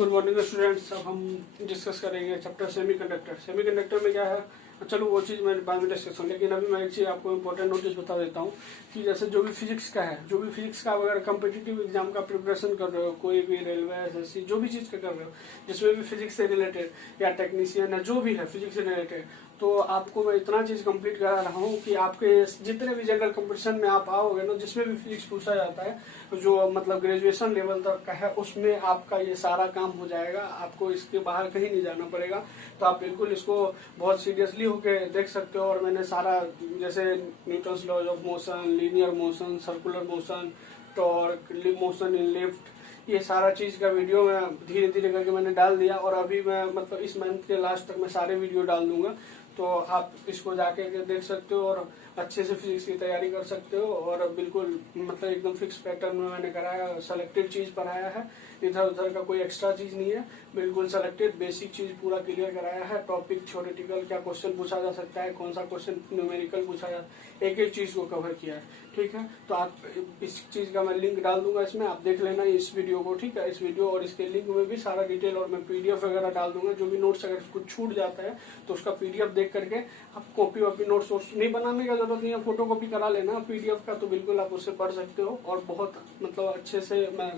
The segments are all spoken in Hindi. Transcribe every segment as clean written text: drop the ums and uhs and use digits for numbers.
Good morning students. अब हम डिस्कस करेंगे चैप्टर सेमीकंडक्टर। सेमीकंडक्टर में क्या है, चलो वो चीज़ मैं बाद में डिस्कस करूँ, लेकिन अभी मैं एक चीज़ आपको इंपॉर्टेंट नोटिस बता देता हूँ कि जैसे जो भी फिजिक्स का है, जो भी फिजिक्स का अगर कम्पिटिटिव एग्जाम का प्रिपरेशन कर रहे हो, कोई भी रेलवे एसएससी जो भी चीज़ का कर रहे हो, जिसमें भी फिजिक्स से रिलेटेड या टेक्नीशियन है जो भी है फिजिक्स से रिलेटेड, तो आपको मैं इतना चीज़ कंप्लीट करा रहा हूँ कि आपके जितने भी जनरल कंपटीशन में आप आओगे ना, जिसमें भी फिजिक्स पूछा जाता है जो मतलब ग्रेजुएशन लेवल तक का है, उसमें आपका ये सारा काम हो जाएगा। आपको इसके बाहर कहीं नहीं जाना पड़ेगा। तो आप बिल्कुल इसको बहुत सीरियसली होके देख सकते हो। और मैंने सारा जैसे Newton's laws of motion, linear motion, circular motion, torque, motion in lift, ये सारा चीज का वीडियो मैं धीरे धीरे करके मैंने डाल दिया। और अभी मैं मतलब इस मंथ के लास्ट तक मैं सारे वीडियो डाल दूंगा, तो आप इसको जाके देख सकते हो और अच्छे से फिजिक्स की तैयारी कर सकते हो। और बिल्कुल मतलब एकदम फिक्स पैटर्न में मैंने कराया, सेलेक्टेड चीज पढ़ाया है, इधर उधर का कोई एक्स्ट्रा चीज नहीं है, बिल्कुल सेलेक्टेड बेसिक चीज पूरा क्लियर कराया है। टॉपिक थ्योरेटिकल क्या क्वेश्चन पूछा जा सकता है, कौन सा क्वेश्चन न्यूमेरिकल पूछा जा, एक एक चीज को कवर किया है। ठीक है, तो आप इस चीज का मैं लिंक डाल दूंगा इसमें, आप देख लेना इस वीडियो को। ठीक है, इस वीडियो और इसके लिंक में भी सारा डिटेल और मैं पीडीएफ वगैरह डाल दूंगा। जो भी नोट्स अगर कुछ छूट जाता है तो उसका पीडीएफ देख करके आप कॉपी वॉपी नोट्स नहीं बनाने का जरूरत नहीं है, फोटो कॉपी करा लेना पीडीएफ का, तो बिल्कुल आप उससे पढ़ सकते हो। और बहुत मतलब अच्छे से मैं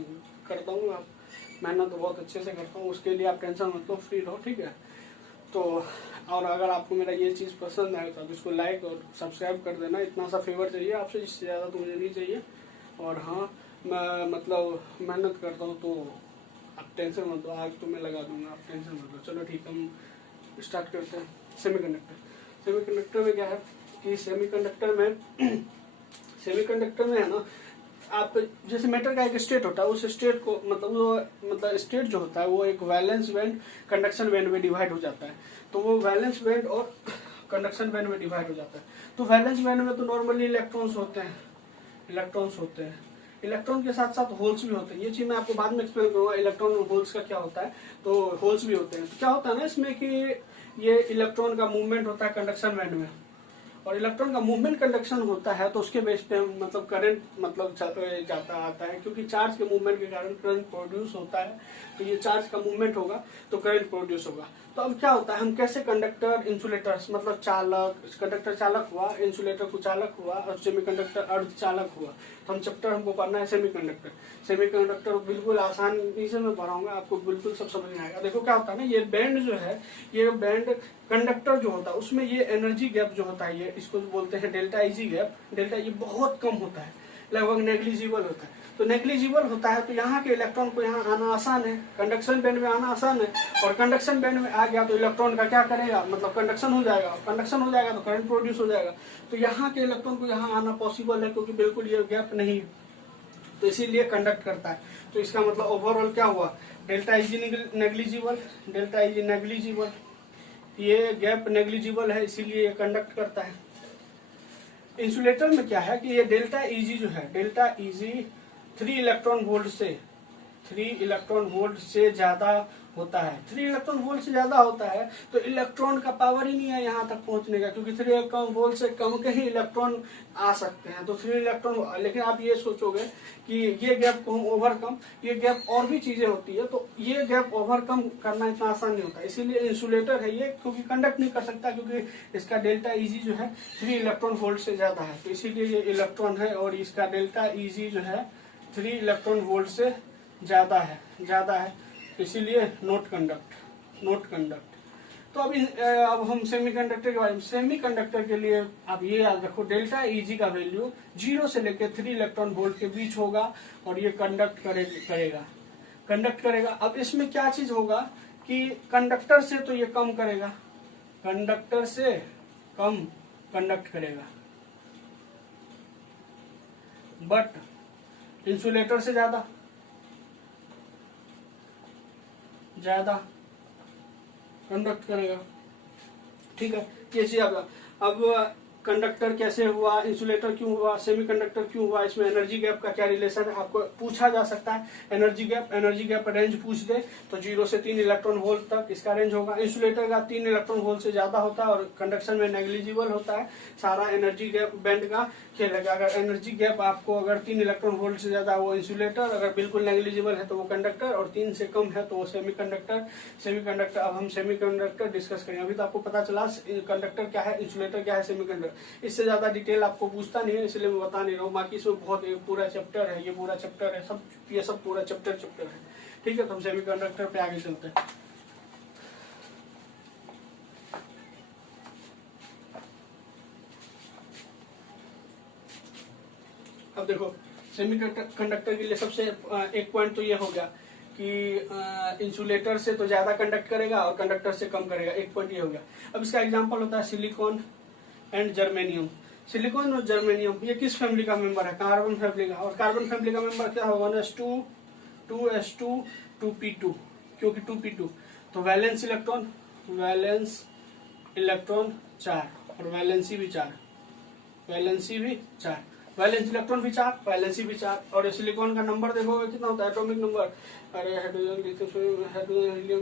करता हूँ, आप मेहनत तो बहुत अच्छे से करता हूँ, उसके लिए आप टेंशन मत लो, फ्री रहो। ठीक है, तो और अगर आपको मेरा ये चीज़ पसंद आए तो आप इसको लाइक और सब्सक्राइब कर देना। इतना सा फेवर चाहिए आपसे, इससे ज़्यादा तो मुझे नहीं चाहिए। और हाँ, मैं मतलब मेहनत करता हूँ, तो आप टेंशन मत लो, आग तो मैं लगा दूंगा, आप टेंशन मत लो। चलो ठीक है, हम स्टार्ट करते हैं। सेमीकंडक्टर में क्या है कि सेमीकंडक्टर में है ना, आप जैसे मैटर का एक स्टेट होता है, उस स्टेट को मतलब स्टेट जो होता है वो एक वैलेंस बैंड कंडक्शन बैंड में डिवाइड हो जाता है। तो वो वैलेंस बैंड और कंडक्शन बैंड में डिवाइड हो जाता है। तो वैलेंस बैंड में तो नॉर्मली इलेक्ट्रॉन्स होते हैं, इलेक्ट्रॉन के साथ साथ होल्स भी होते हैं। ये चीज मैं आपको बाद में एक्सप्लेन करूंगा, इलेक्ट्रॉन और होल्स का क्या होता है। तो होल्स भी होते हैं। तो क्या होता है ना इसमें कि ये इलेक्ट्रॉन का मूवमेंट होता है कंडक्शन बैंड में, और इलेक्ट्रॉन का मूवमेंट कंडक्शन होता है, तो उसके बेस पे मतलब करंट मतलब जाता आता है, क्योंकि चार्ज के मूवमेंट के कारण करंट प्रोड्यूस होता है। तो ये चार्ज का मूवमेंट होगा तो करंट प्रोड्यूस होगा। तो अब क्या होता है, हम कैसे कंडक्टर इंसुलेटर्स मतलब चालक, कंडक्टर चालक हुआ, इंसुलेटर कुचालक हुआ, और सेमीकंडक्टर अर्धचालक हुआ। तो हम चैप्टर हमको पढ़ना है सेमीकंडक्टर बिल्कुल आसानी से मैं पढ़ाऊंगा, आपको बिल्कुल सब समझ में आएगा। देखो क्या होता है ना, ये बैंड जो है, ये बैंड कंडक्टर जो होता है उसमें ये एनर्जी गैप जो होता है, ये इसको बोलते हैं डेल्टा इजी गैप। डेल्टा ये बहुत कम होता है, लगभग नेग्लिजिबल होता है। तो नेग्लिजिबल होता है तो यहाँ के इलेक्ट्रॉन को यहाँ आना आसान है, कंडक्शन बैंड में आना आसान है। और कंडक्शन बैंड में आ गया तो इलेक्ट्रॉन का क्या करेगा, मतलब कंडक्शन हो जाएगा, तो करंट प्रोड्यूस हो जाएगा। तो यहाँ के इलेक्ट्रॉन को यहाँ आना पॉसिबल है, क्योंकि बिल्कुल ये गैप नहीं है, तो इसीलिए कंडक्ट करता है। तो इसका मतलब ओवरऑल क्या हुआ, डेल्टा इजी नेग्लिजिबल, ये गैप नेग्लिजिबल है, इसीलिए ये कंडक्ट करता है। इंसुलेटर में क्या है कि ये डेल्टा इजी जो है, डेल्टा इजी 3 इलेक्ट्रॉन वोल्ट से ज्यादा होता है। 3 इलेक्ट्रॉन वोल्ट से ज्यादा होता है तो इलेक्ट्रॉन का पावर ही नहीं है यहाँ तक पहुंचने का, क्योंकि 3 इलेक्ट्रॉन वोल्ट से कम के ही इलेक्ट्रॉन आ सकते हैं। तो 3 इलेक्ट्रॉन, लेकिन आप ये सोचोगे कि ये गैप को हम ओवरकम, ये गैप और भी चीजें होती है, तो ये गैप ओवरकम करना इतना आसान नहीं होता। इसीलिए इंसुलेटर है ये, क्योंकि कंडक्ट नहीं कर सकता, क्योंकि इसका डेल्टा इजी जो है 3 इलेक्ट्रॉन वोल्ट से ज्यादा है। तो इसीलिए ये इलेक्ट्रॉन है, और इसका डेल्टा इजी जो है 3 इलेक्ट्रॉन वोल्ट से ज्यादा है, इसीलिए नॉट कंडक्ट। तो अब हम सेमीकंडक्टर के बारे में, सेमीकंडक्टर के लिए आप ये याद रखो, डेल्टा इजी का वैल्यू 0 से लेकर 3 इलेक्ट्रॉन वोल्ट के बीच होगा, और ये कंडक्ट करेगा। अब इसमें क्या चीज होगा कि कंडक्टर से तो ये कम करेगा, कंडक्टर से कम कंडक्ट करेगा, बट इंसुलेटर से ज्यादा कंडक्ट करेगा। ठीक है, ये चीज अब कंडक्टर कैसे हुआ, इंसुलेटर क्यों हुआ, सेमीकंडक्टर क्यों हुआ, इसमें एनर्जी गैप का क्या रिलेशन है, आपको पूछा जा सकता है। एनर्जी गैप रेंज पूछ दे तो 0 से 3 इलेक्ट्रॉन वोल्ट तक इसका रेंज होगा। इंसुलेटर का 3 इलेक्ट्रॉन वोल्ट से ज्यादा होता है और कंडक्शन में नेग्लिजिबल होता है, सारा एनर्जी गैप बैंड का खेल है। अगर एनर्जी गैप आपको अगर 3 इलेक्ट्रॉन वोल्ट से ज्यादा वो इंसुलेटर, अगर बिल्कुल नेग्लिजिबल है तो वो कंडक्टर, और 3 से कम है तो वो सेमीकंडक्टर। अब हम सेमीकंडक्टर डिस्कस करेंगे। अभी तो आपको पता चला कंडक्टर क्या है, इंसुलेटर क्या है, सेमीकंडक्टर। इससे ज्यादा डिटेल आपको पूछता नहीं है, इसलिए मैं बता नहीं रहा हूँ। बाकी इसमें बहुत पूरा चैप्टर है, ये पूरा चैप्टर है, ये सब पूरा चैप्टर है। ठीक है, तो हम सेमीकंडक्टर पे आगे चलते हैं। अब देखो सेमीकंडक्टर के लिए सबसे एक पॉइंट तो ये हो गया कि इंसुलेटर से तो ज्यादा कंडक्ट करेगा और कंडक्टर से कम करेगा, एक पॉइंट ये हो गया। अब इसका एग्जांपल होता है सिलिकॉन एंड जर्मेनियम। सिलिकॉन और जर्मेनियम ये किस फैमिली का मेंबर है, कार्बन फैमिली का। और कार्बन फैमिली का मेंबर क्या होगा, 1s2 2s2 2p2, क्योंकि 2p2 तो वैलेंस इलेक्ट्रॉन 4 और वैलेंसी भी 4, वैलेंस इलेक्ट्रॉन भी 4, वैलेंसी भी 4। और सिलिकॉन का नंबर देखोगे कितना होता है, एटॉमिक नंबर। अरे hydrogen, lithium, helium,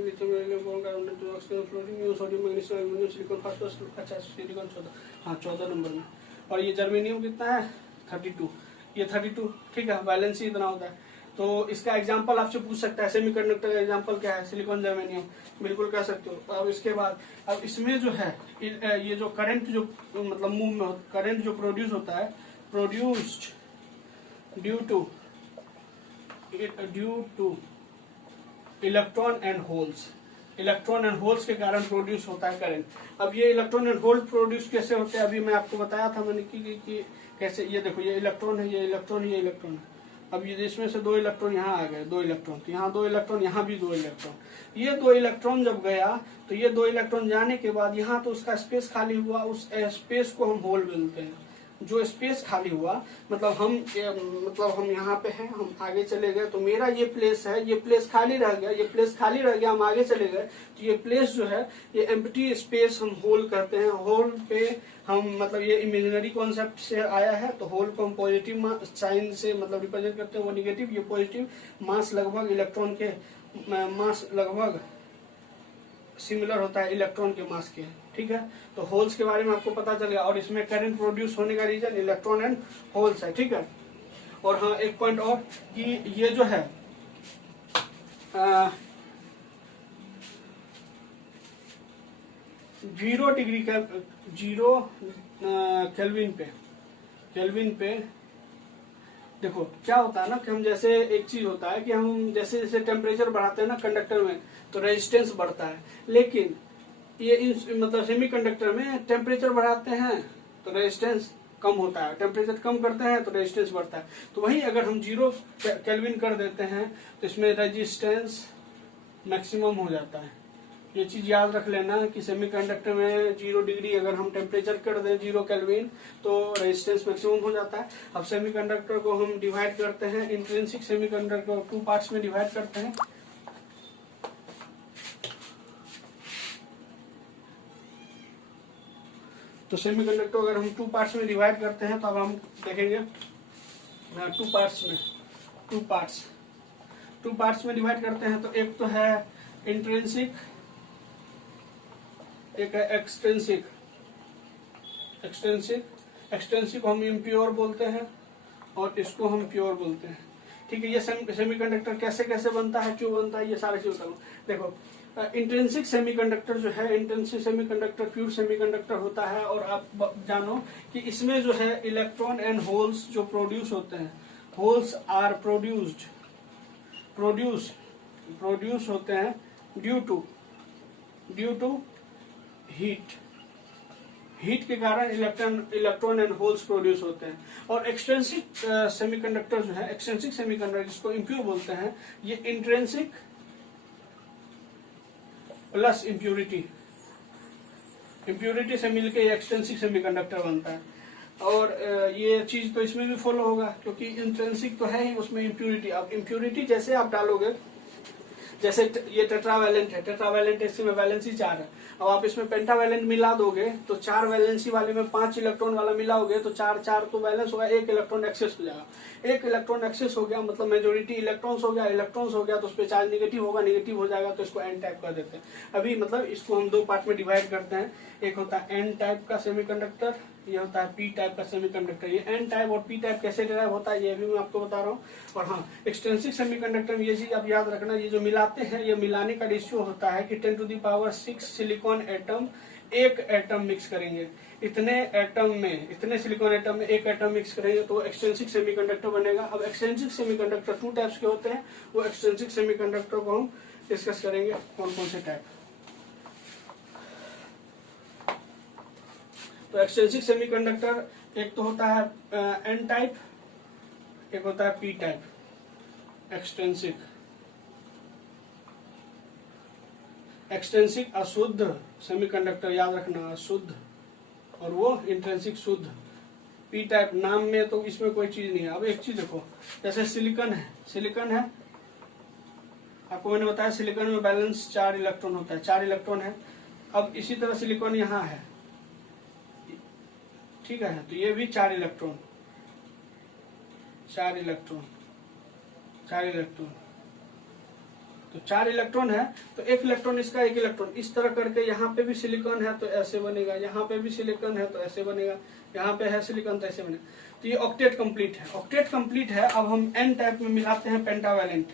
fluorine, sodium, magnesium, aluminium, silicon, phosphorus, अच्छा सिलिकॉन 14, हाँ 14 नंबर में। और ये जर्मेनियम कितना है, 32, ये 32, ठीक है। वैलेंसी इतना होता है। तो इसका एग्जांपल आपसे पूछ सकता है, सेमीकंडक्टर का एग्जांपल क्या है, सिलिकॉन जर्मेनियम, बिल्कुल कह सकते हो। अब इसके बाद अब इसमें जो है ये जो करंट जो मतलब मूव में करंट जो प्रोड्यूस होता है, produced due two electron and holes के कारण प्रोड्यूस होता है करंट। अब ये इलेक्ट्रॉन एंड होल प्रोड्यूस कैसे होते हैं, अभी मैं आपको बताया था मैंने कि कैसे। ये देखो, ये इलेक्ट्रॉन है, ये इलेक्ट्रॉन है, ये इलेक्ट्रॉन है। अब ये इसमें से 2 इलेक्ट्रॉन यहाँ आ गए, 2 इलेक्ट्रॉन, तो यहाँ 2 इलेक्ट्रॉन, यहाँ भी 2 इलेक्ट्रॉन। ये 2 इलेक्ट्रॉन जब गया तो ये 2 इलेक्ट्रॉन जाने के बाद यहाँ तो उसका स्पेस खाली हुआ, उस स्पेस को हम होल बोलते हैं। जो स्पेस खाली हुआ मतलब हम यहाँ पे हैं, हम आगे चले गए तो मेरा ये प्लेस है, ये प्लेस खाली रह गया, हम आगे चले गए तो ये प्लेस जो है, ये एम्प्टी स्पेस हम होल कहते हैं। होल पे हम मतलब ये इमेजिनरी कॉन्सेप्ट से आया है, तो होल को हम पॉजिटिव साइन से मतलब रिप्रेजेंट करते हैं, वो निगेटिव, ये पॉजिटिव। मास लगभग इलेक्ट्रॉन के मास लगभग सिमिलर होता है इलेक्ट्रॉन के मास के, ठीक है। तो होल्स के बारे में आपको पता चल गया। और इसमें करंट प्रोड्यूस होने का रीजन इलेक्ट्रॉन एंड होल्स है, ठीक है। और हाँ, एक पॉइंट और कि ये जो है 0 डिग्री का 0 केल्विन पे देखो क्या होता है ना कि हम जैसे एक चीज होता है कि हम जैसे जैसे टेम्परेचर बढ़ाते हैं ना कंडक्टर में तो रेजिस्टेंस बढ़ता है, लेकिन ये मतलब सेमीकंडक्टर में टेम्परेचर बढ़ाते हैं तो रेजिस्टेंस कम होता है, टेम्परेचर कम करते हैं तो रेजिस्टेंस बढ़ता है। तो वही अगर हम 0 केल्विन कर देते हैं तो इसमें रेजिस्टेंस मैक्सिमम हो जाता है। ये चीज याद रख लेना कि सेमीकंडक्टर में 0 डिग्री अगर हम टेम्परेचर कर दें 0 केल्विन तो रेजिस्टेंस मैक्सिमम हो जाता है। अब सेमीकंडक्टर को हम डिवाइड करते हैं, इंट्रिंसिक सेमीकंडक्टर को 2 पार्ट्स में डिवाइड करते हैं। तो सेमीकंडक्टर अगर हम 2 पार्ट्स में डिवाइड करते हैं तो अब हम देखेंगे 2 पार्ट्स में डिवाइड करते हैं। तो एक तो है इंट्रिंसिक, एक है एक्सटेंसिक हम इम्प्योर बोलते हैं और इसको हम प्योर बोलते हैं, ठीक है। ये सेमीकंडक्टर कैसे कैसे बनता है, क्यों बनता है, ये सारी चीज बताऊँ। देखो इंट्रिंसिक सेमीकंडक्टर जो है, इंट्रिंसिक सेमीकंडक्टर प्योर सेमीकंडक्टर होता है। और आप जानो कि इसमें जो है इलेक्ट्रॉन एंड होल्स जो प्रोड्यूस होते हैं, होल्स आर प्रोड्यूस होते हैं ड्यू टू हीट के कारण इलेक्ट्रॉन एंड होल्स प्रोड्यूस होते हैं। और एक्सटेंसिक सेमीकंडक्टर जो है, एक्सटेंसिक सेमीकंडक्टर जिसको इम्प्योर बोलते हैं, ये इंट्रिंसिक प्लस इम्प्यूरिटी से मिलके एक्सटेंसिक सेमीकंडक्टर बनता है। और ये चीज तो इसमें भी फॉलो होगा क्योंकि इंट्रिंसिक तो है ही, उसमें इम्प्यूरिटी। अब इम्प्यूरिटी जैसे आप डालोगे जैसे ये टेट्रावैलेंट है, टेट्रावैलेंट इसमें वैलेंसी 4 है। अब आप इसमें पेंटावैलेंट मिला दोगे तो 4 वैलेंसी वाले में 5 इलेक्ट्रॉन वाला मिलाओगे तो 4 तो बैलेंस होगा, 1 इलेक्ट्रॉन एक्सेस हो जाएगा। 1 इलेक्ट्रॉन एक्सेस हो गया मतलब मेजोरिटी इलेक्ट्रॉन्स हो गया, इलेक्ट्रॉन्स हो गया तो उस पर चार्ज नेगेटिव होगा, नेगेटिव हो जाएगा तो इसको एन टाइप कर देते हैं। अभी मतलब इसको हम 2 पार्ट में डिवाइड करते हैं, एक होता है एन टाइप का सेमीकंडक्टर, ये होता है पी टाइप का सेमीकंडक्टर। ये एन टाइप और पी टाइप कैसे डिराइव होता है ये भी मैं आपको बता रहा हूँ। और हाँ, एक्सट्रिंसिक सेमीकंडक्टर में ये चीज आप याद रखना, ये जो मिलाते हैं ये मिलाने का रेशियो होता है कि 10⁻⁶ सिलिकॉन एटम 1 एटम मिक्स करेंगे। इतने एटम में, इतने सिलिकॉन एटम में 1 एटम मिक्स करेंगे तो एक्सट्रिंसिक सेमीकंडक्टर बनेगा। अब एक्सट्रिंसिक सेमीकंडक्टर 2 टाइप्स के होते हैं, वो एक्सट्रिंसिक सेमीकंडक्टर को हम डिस्कस करेंगे कौन कौन से टाइप। तो एक्सट्रिंसिक सेमीकंडक्टर एक तो होता है एन टाइप, एक होता है पी टाइप। एक्सट्रिंसिक अशुद्ध सेमीकंडक्टर, याद रखना अशुद्ध, और वो इंट्रिंसिक शुद्ध। पी टाइप नाम में तो इसमें कोई चीज नहीं है। अब एक चीज देखो, जैसे सिलिकॉन है, सिलिकॉन है, आपको मैंने बताया सिलिकॉन में बैलेंस 4 इलेक्ट्रॉन होता है, 4 इलेक्ट्रॉन है। अब इसी तरह सिलिकॉन यहाँ है, ठीक है, तो ये भी 4 इलेक्ट्रॉन, 4 इलेक्ट्रॉन, 4 इलेक्ट्रॉन, तो 4 इलेक्ट्रॉन है तो 1 इलेक्ट्रॉन इसका, 1 इलेक्ट्रॉन इस तरह करके यहाँ पे भी सिलिकॉन है तो ऐसे बनेगा, यहाँ पे भी सिलिकॉन है तो ऐसे बनेगा, यहाँ पे है सिलिकॉन तो ऐसे बनेगा। तो ये ऑक्टेट कंप्लीट है, ऑक्टेट कंप्लीट है। अब हम एन टाइप में मिलाते हैं पेंटावैलेंट।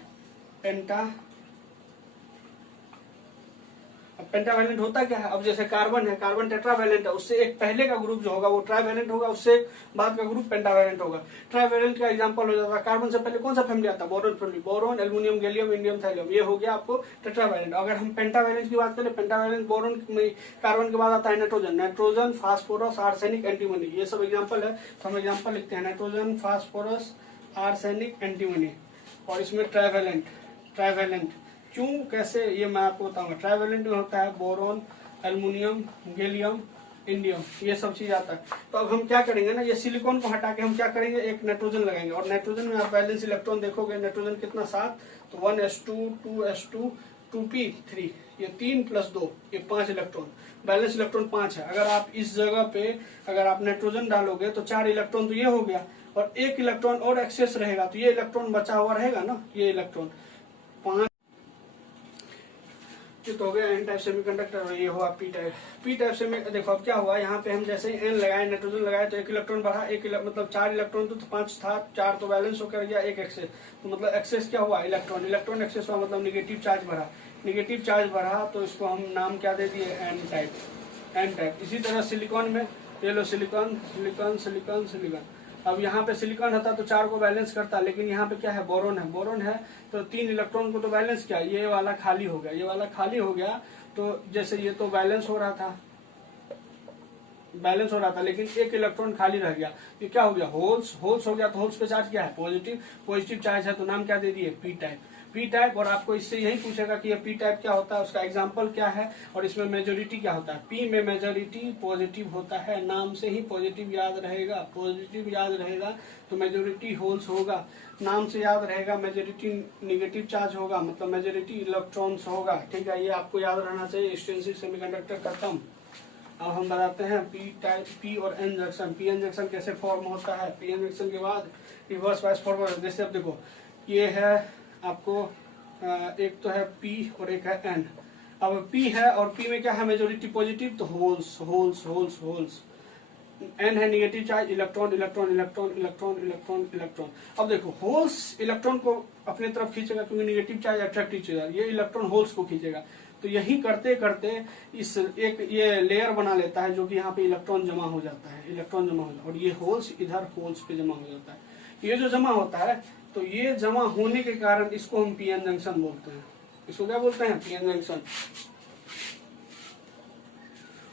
अब पेंटावैलेंट होता क्या है, अब जैसे कार्बन है, कार्बन टेट्रावैलेंट है, उससे एक पहले का ग्रुप जो होगा वो ट्राइवैलेंट होगा, उससे बाद का ग्रुप पेंटावैलेंट होगा। ट्राइवैलेंट का एग्जांपल हो जाता है, कार्बन से पहले कौन सा फैमिली आता है, boron family, boron, aluminium, gallium, indium, thallium, ये हो गया आपको टेट्रावैलेंट। अगर हम पेंटावैलेंट की बात करें, पेंटावैलेंट बोरोन कार्बन के बाद आता है nitrogen, nitrogen, phosphorus, arsenic, antimony, ये सब एग्जाम्पल है। तो हम एग्जाम्पल लिखते हैं नाइट्रोजन, फास्फोरस, आर्सेनिक, एंटीमनी, और इसमें ट्राइवैलेंट। ट्राइवैलेंट क्यों, कैसे, ये मैं आपको बताऊंगा। ट्राइवैलेंट में होता है बोरोन, एल्युमिनियम, गैलियम, इंडियम, ये सब चीज आता है। तो अब हम क्या करेंगे ना, ये सिलिकॉन को हटा के हम क्या करेंगे, एक नाइट्रोजन लगाएंगे, और नाइट्रोजन में आप बैलेंस इलेक्ट्रॉन देखोगे, नाइट्रोजन कितना 7, तो 1s2, 2s2, 2p3, ये 3 + 2, ये 5 इलेक्ट्रॉन, बैलेंस इलेक्ट्रॉन 5 है। अगर आप इस जगह पे अगर आप नाइट्रोजन डालोगे तो 4 इलेक्ट्रॉन तो ये हो गया, और 1 इलेक्ट्रॉन और एक्सेस रहेगा, तो ये इलेक्ट्रॉन बचा हुआ रहेगा ना, ये इलेक्ट्रॉन 5 तो हो गया एन टाइप सेमीकंडक्टर, और ये हुआ पी टाइप। पी टाइप से देखो अब क्या हुआ, यहाँ पे हम जैसे ही एन लगाए, नाइट्रोजन लगाए तो 1 इलेक्ट्रॉन बढ़ा, मतलब 4 इलेक्ट्रॉन तो 5 था, 4 तो बैलेंस होकर गया, 1 एक्सेस, तो मतलब एक्सेस क्या हुआ, इलेक्ट्रॉन, इलेक्ट्रॉन एक्सेस हुआ मतलब निगेटिव चार्ज बढ़ा, निगेटिव चार्ज बढ़ा तो इसको हम नाम क्या दे दिए, एन टाइप, एन टाइप। इसी तरह सिलिकॉन में ये लो, सिलिकॉन, सिलिकॉन, सिलिकॉन, सिलिकॉन। अब यहाँ पे सिलिकॉन होता तो 4 को बैलेंस करता, लेकिन यहाँ पे क्या है, बोरोन है, बोरोन है तो 3 इलेक्ट्रॉन को तो बैलेंस किया, ये वाला खाली हो गया, ये वाला खाली हो गया। तो जैसे ये तो बैलेंस हो रहा था, बैलेंस हो रहा था, लेकिन 1 इलेक्ट्रॉन खाली रह गया, ये क्या हो गया, होल्स, होल्स हो गया। तो होल्स पे चार्ज क्या है, पॉजिटिव, पॉजिटिव चार्ज है, तो नाम क्या दे दिए, पी टाइप, पी टाइप। और आपको इससे यही पूछेगा कि ये पी टाइप क्या होता है, उसका एग्जांपल क्या है, और इसमें मेजोरिटी क्या होता है। पी में मेजोरिटी पॉजिटिव होता है, नाम से ही पॉजिटिव याद रहेगा, पॉजिटिव याद रहेगा तो मेजोरिटी होल्स होगा, नाम से याद रहेगा, मेजोरिटी निगेटिव चार्ज होगा मतलब मेजोरिटी इलेक्ट्रॉन्स होगा, ठीक है, ये आपको याद रहना चाहिए। एक्सट्रिंसिक सेमीकंडक्टर खत्म। अब हम बताते हैं पी टाइप, पी और N junction. P N junction कैसे फॉर्म होता है, पी एन जंक्शन के बाद रिवर्स वाइस फॉरवर्ड। जैसे अब देखो ये है आपको एक तो है P और एक है N। अब P है और P में क्या है, मेजोरिटी पॉजिटिव, तो holes, holes, holes, holes. N है negative charge, electron, electron, electron, electron, electron, electron. अब देखो होल्स इलेक्ट्रॉन को अपने तरफ खींचेगा क्योंकि निगेटिव चार्ज अट्रैक्टिव चार्ज, ये इलेक्ट्रॉन होल्स को खींचेगा। तो यही करते करते इस एक ये लेयर बना लेता है जो कि यहाँ पे इलेक्ट्रॉन जमा हो जाता है, इलेक्ट्रॉन जमा हो जाता है, और ये होल्स इधर होल्स पे जमा हो जाता है। ये जो जमा होता है तो ये जमा होने के कारण इसको हम पीएन जंक्शन बोलते हैं। इसको क्या बोलते हैं, पीएन जंक्शन,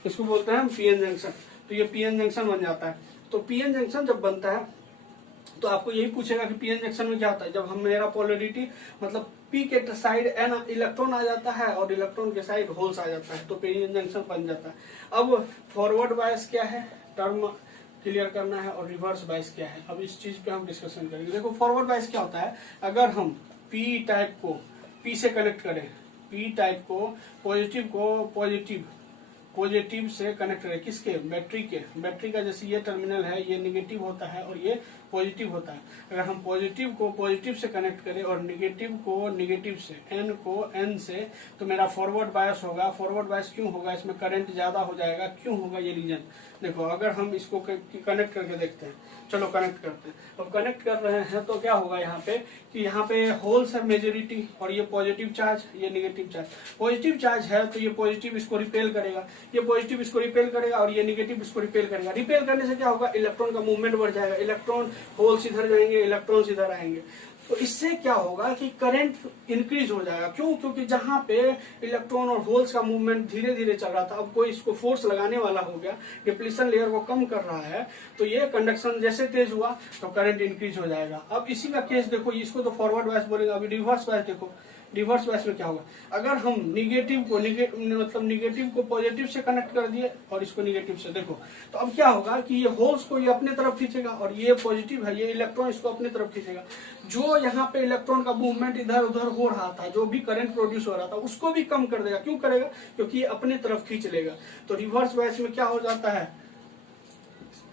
इसको बोलते हैं हम पीएन जंक्शन। तो ये पीएन जंक्शन बन जाता है। तो पीएन जंक्शन जब बनता है तो आपको यही पूछेगा कि पीएन जंक्शन में क्या होता है। जब हम मेरा पोलरिटी मतलब पी के साइड एन इलेक्ट्रॉन आ जाता है और इलेक्ट्रॉन के साइड होल्स आ जाता है तो पीएन जंक्शन बन जाता है। अब फॉरवर्ड बायस क्या है, टर्म क्लियर करना है, और रिवर्स बायस क्या है, अब इस चीज पे हम डिस्कशन करेंगे। देखो फॉरवर्ड बायस क्या होता है, अगर हम पी टाइप को पी से कनेक्ट करें, पी टाइप को पॉजिटिव से कनेक्ट करें, किसके, बैटरी का जैसे ये टर्मिनल है ये निगेटिव होता है और ये पॉजिटिव होता है। अगर हम पॉजिटिव को पॉजिटिव से कनेक्ट करें और निगेटिव को निगेटिव से, एन को एन से, तो मेरा फॉरवर्ड बायस होगा। फॉरवर्ड बायस क्यों होगा, इसमें करंट ज्यादा हो जाएगा, क्यों होगा ये रीजन देखो। अगर हम इसको कनेक्ट करके देखते हैं, चलो कनेक्ट करते हैं। अब कनेक्ट कर रहे हैं तो क्या होगा यहाँ पे कि यहाँ पे होल्स है मेजोरिटी और ये पॉजिटिव चार्ज, ये निगेटिव चार्ज। पॉजिटिव चार्ज है तो ये पॉजिटिव इसको रिपेल करेगा, ये पॉजिटिव इसको रिपेल करेगा और ये निगेटिव इसको रिपेल करेगा। रिपेल करने से क्या होगा, इलेक्ट्रॉन का मूवमेंट बढ़ जाएगा, इलेक्ट्रॉन होल्स इधर जाएंगे, इलेक्ट्रॉन्स इधर आएंगे। तो इससे क्या होगा कि करंट इंक्रीज हो जाएगा। क्यों, क्योंकि जहां पे इलेक्ट्रॉन और होल्स का मूवमेंट धीरे धीरे चल रहा था, अब कोई इसको फोर्स लगाने वाला हो गया, डिप्लीशन लेयर को कम कर रहा है, तो ये कंडक्शन जैसे तेज हुआ तो करंट इंक्रीज हो जाएगा। अब इसी का केस देखो, इसको तो फॉरवर्ड बायस बोलेंगे, अभी रिवर्स बायस देखो। रिवर्स बायस में क्या होगा, अगर हम निगेटिव को पॉजिटिव से कनेक्ट कर दिए और इसको निगेटिव से, देखो तो अब क्या होगा कि ये होल्स को ये अपने तरफ खींचेगा और ये पॉजिटिव है, ये इलेक्ट्रॉन इसको अपने तरफ खींचेगा। जो यहाँ पे इलेक्ट्रॉन का मूवमेंट इधर उधर हो रहा था, जो भी करंट प्रोड्यूस हो रहा था, उसको भी कम कर देगा। क्यों करेगा, क्योंकि ये अपने तरफ खींच लेगा। तो रिवर्स बायस में क्या हो जाता है,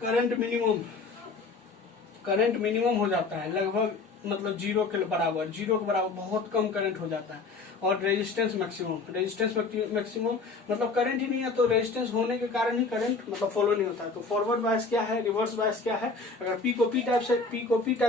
करंट मिनिमम हो जाता है, लगभग मतलब जीरो के बराबर बहुत कम करंट हो जाता है। और रेजिस्टेंस मैक्सिमम मतलब करंट ही नहीं है, तो रेजिस्टेंस होने के कारण ही करंट मतलब फॉलो नहीं होता है। तो फॉरवर्ड बायस क्या है, रिवर्स बायस क्या है, अगर पी को पी टाइप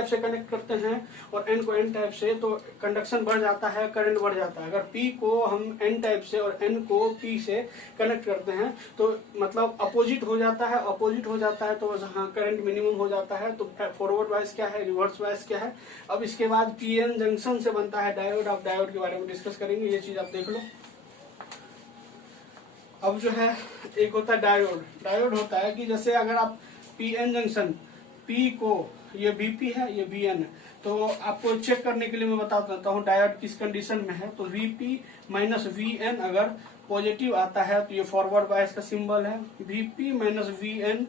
से कनेक्ट करते हैं और एन को एन टाइप से, तो कंडक्शन बढ़ जाता है, करंट बढ़ जाता है। अगर पी को हम एन टाइप से और एन को पी से कनेक्ट करते हैं तो मतलब अपोजिट हो जाता है, तो जहाँ करंट मिनिमम हो जाता है। तो फॉरवर्ड बायस क्या है, रिवर्स बायस क्या है। अब इसके बाद पीएन जंक्शन से बनता है डायोड। आप डायोड के बारे में डिस्कस करेंगे, ये चीज आप देख लो। अब जो है एक होता है डायोड होता है कि जैसे अगर आप पीएन जंक्शन, पी को ये बीपी है, ये बीएन है, तो आपको चेक करने के लिए मैं बता देता हूँ डायोड किस कंडीशन में है। तो वीपी माइनस वीएन अगर पॉजिटिव आता है तो ये फॉरवर्ड बायस का सिंबल है। वीपी माइनस वीएन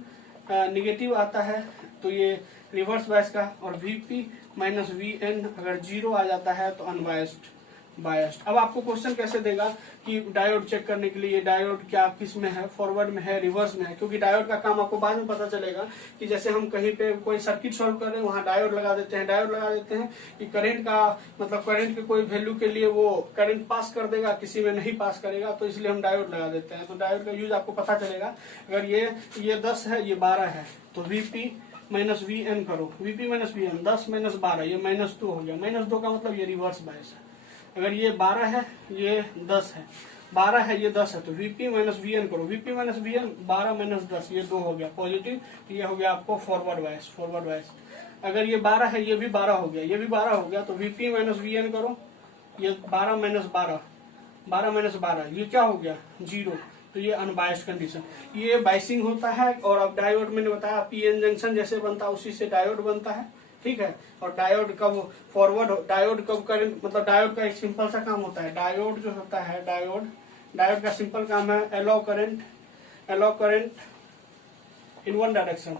निगेटिव आता है तो ये रिवर्स बायस का। और वीपी माइनस वीएन अगर जीरो आ जाता है तो अनबायस्ड। अब आपको क्वेश्चन कैसे देगा कि डायोड चेक करने के लिए डायोड क्या किस में है, फॉरवर्ड में है, रिवर्स में है, क्योंकि डायोड का काम आपको बाद में पता चलेगा कि जैसे हम कहीं पे कोई सर्किट सॉल्व कर रहे हैं, वहां डायोड लगा देते हैं कि करंट का मतलब करंट के कोई वैल्यू के लिए वो करंट पास कर देगा, किसी में नहीं पास करेगा, तो इसलिए हम डायोड लगा देते हैं। तो डायोड का यूज आपको पता चलेगा। अगर ये 10 है, ये 12 है, तो वीपी माइनस वी एन करो, VP minus V N, 10 minus 12, ये -2 हो गया। -2 का मतलब ये रिवर्स बायस है। अगर ये 12 है, ये 10 है, 12 है, ये 10 है, तो वीपी माइनस वी एन करो, VP minus V N 12 minus 10, ये 2 हो गया पॉजिटिव, तो ये हो गया आपको फॉरवर्ड बायस। अगर ये 12 है, ये भी 12 हो गया, ये भी 12 हो गया, तो वीपी माइनस वी एन करो, ये 12 माइनस 12, ये क्या हो गया, 0, तो ये अनबायस्ड कंडीशन। ये बाइसिंग होता है। और अब डायोड मैंने बताया पीएन जंक्शन जैसे बनता है उसी से डायोड बनता है, ठीक है। और डायोड कब करंट मतलब डायोड का एक सिंपल सा काम होता है। डायोड जो होता है, डायोड का सिंपल काम है allow current in one direction,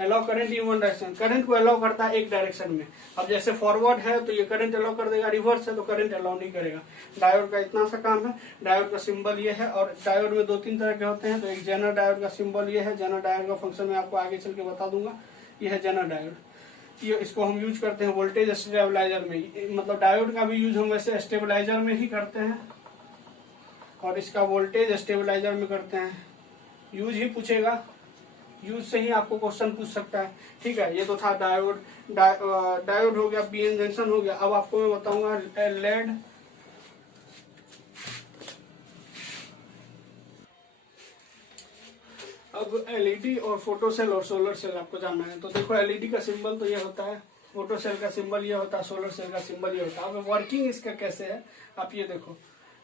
allow current in one direction, current को अलाउ करता है एक डायरेक्शन में। अब जैसे फॉरवर्ड है तो ये करंट अलाउ कर देगा, रिवर्स है तो करंट अलाउ नहीं करेगा। डायोड का इतना सा काम है। डायोड का सिंबल ये है। और डायोड में 2-3 तरह के होते हैं। तो एक जेनर डायोड का सिंबल ये है, जेनर डायोड का फंक्शन मैं आपको आगे चल के बता दूंगा। ये है जेनर डायोड, ये इसको हम यूज करते हैं वोल्टेज स्टेबलाइजर में। मतलब डायोड का भी यूज हम वैसे स्टेबलाइजर में ही करते हैं और इसका वोल्टेज स्टेबलाइजर में करते हैं। यूज ही पूछेगा, यूज से ही आपको क्वेश्चन पूछ सकता है, ठीक है। ये तो था डायोड हो गया, पीएन जंक्शन हो गया। अब आपको मैं बताऊंगा लेड। अब एलईडी और फोटोसेल और सोलर सेल आपको जानना है। तो देखो एलईडी का सिंबल तो ये होता है, फोटोसेल का सिंबल ये होता है, सोलर सेल का सिंबल ये होता है। अब वर्किंग इसका कैसे है आप ये देखो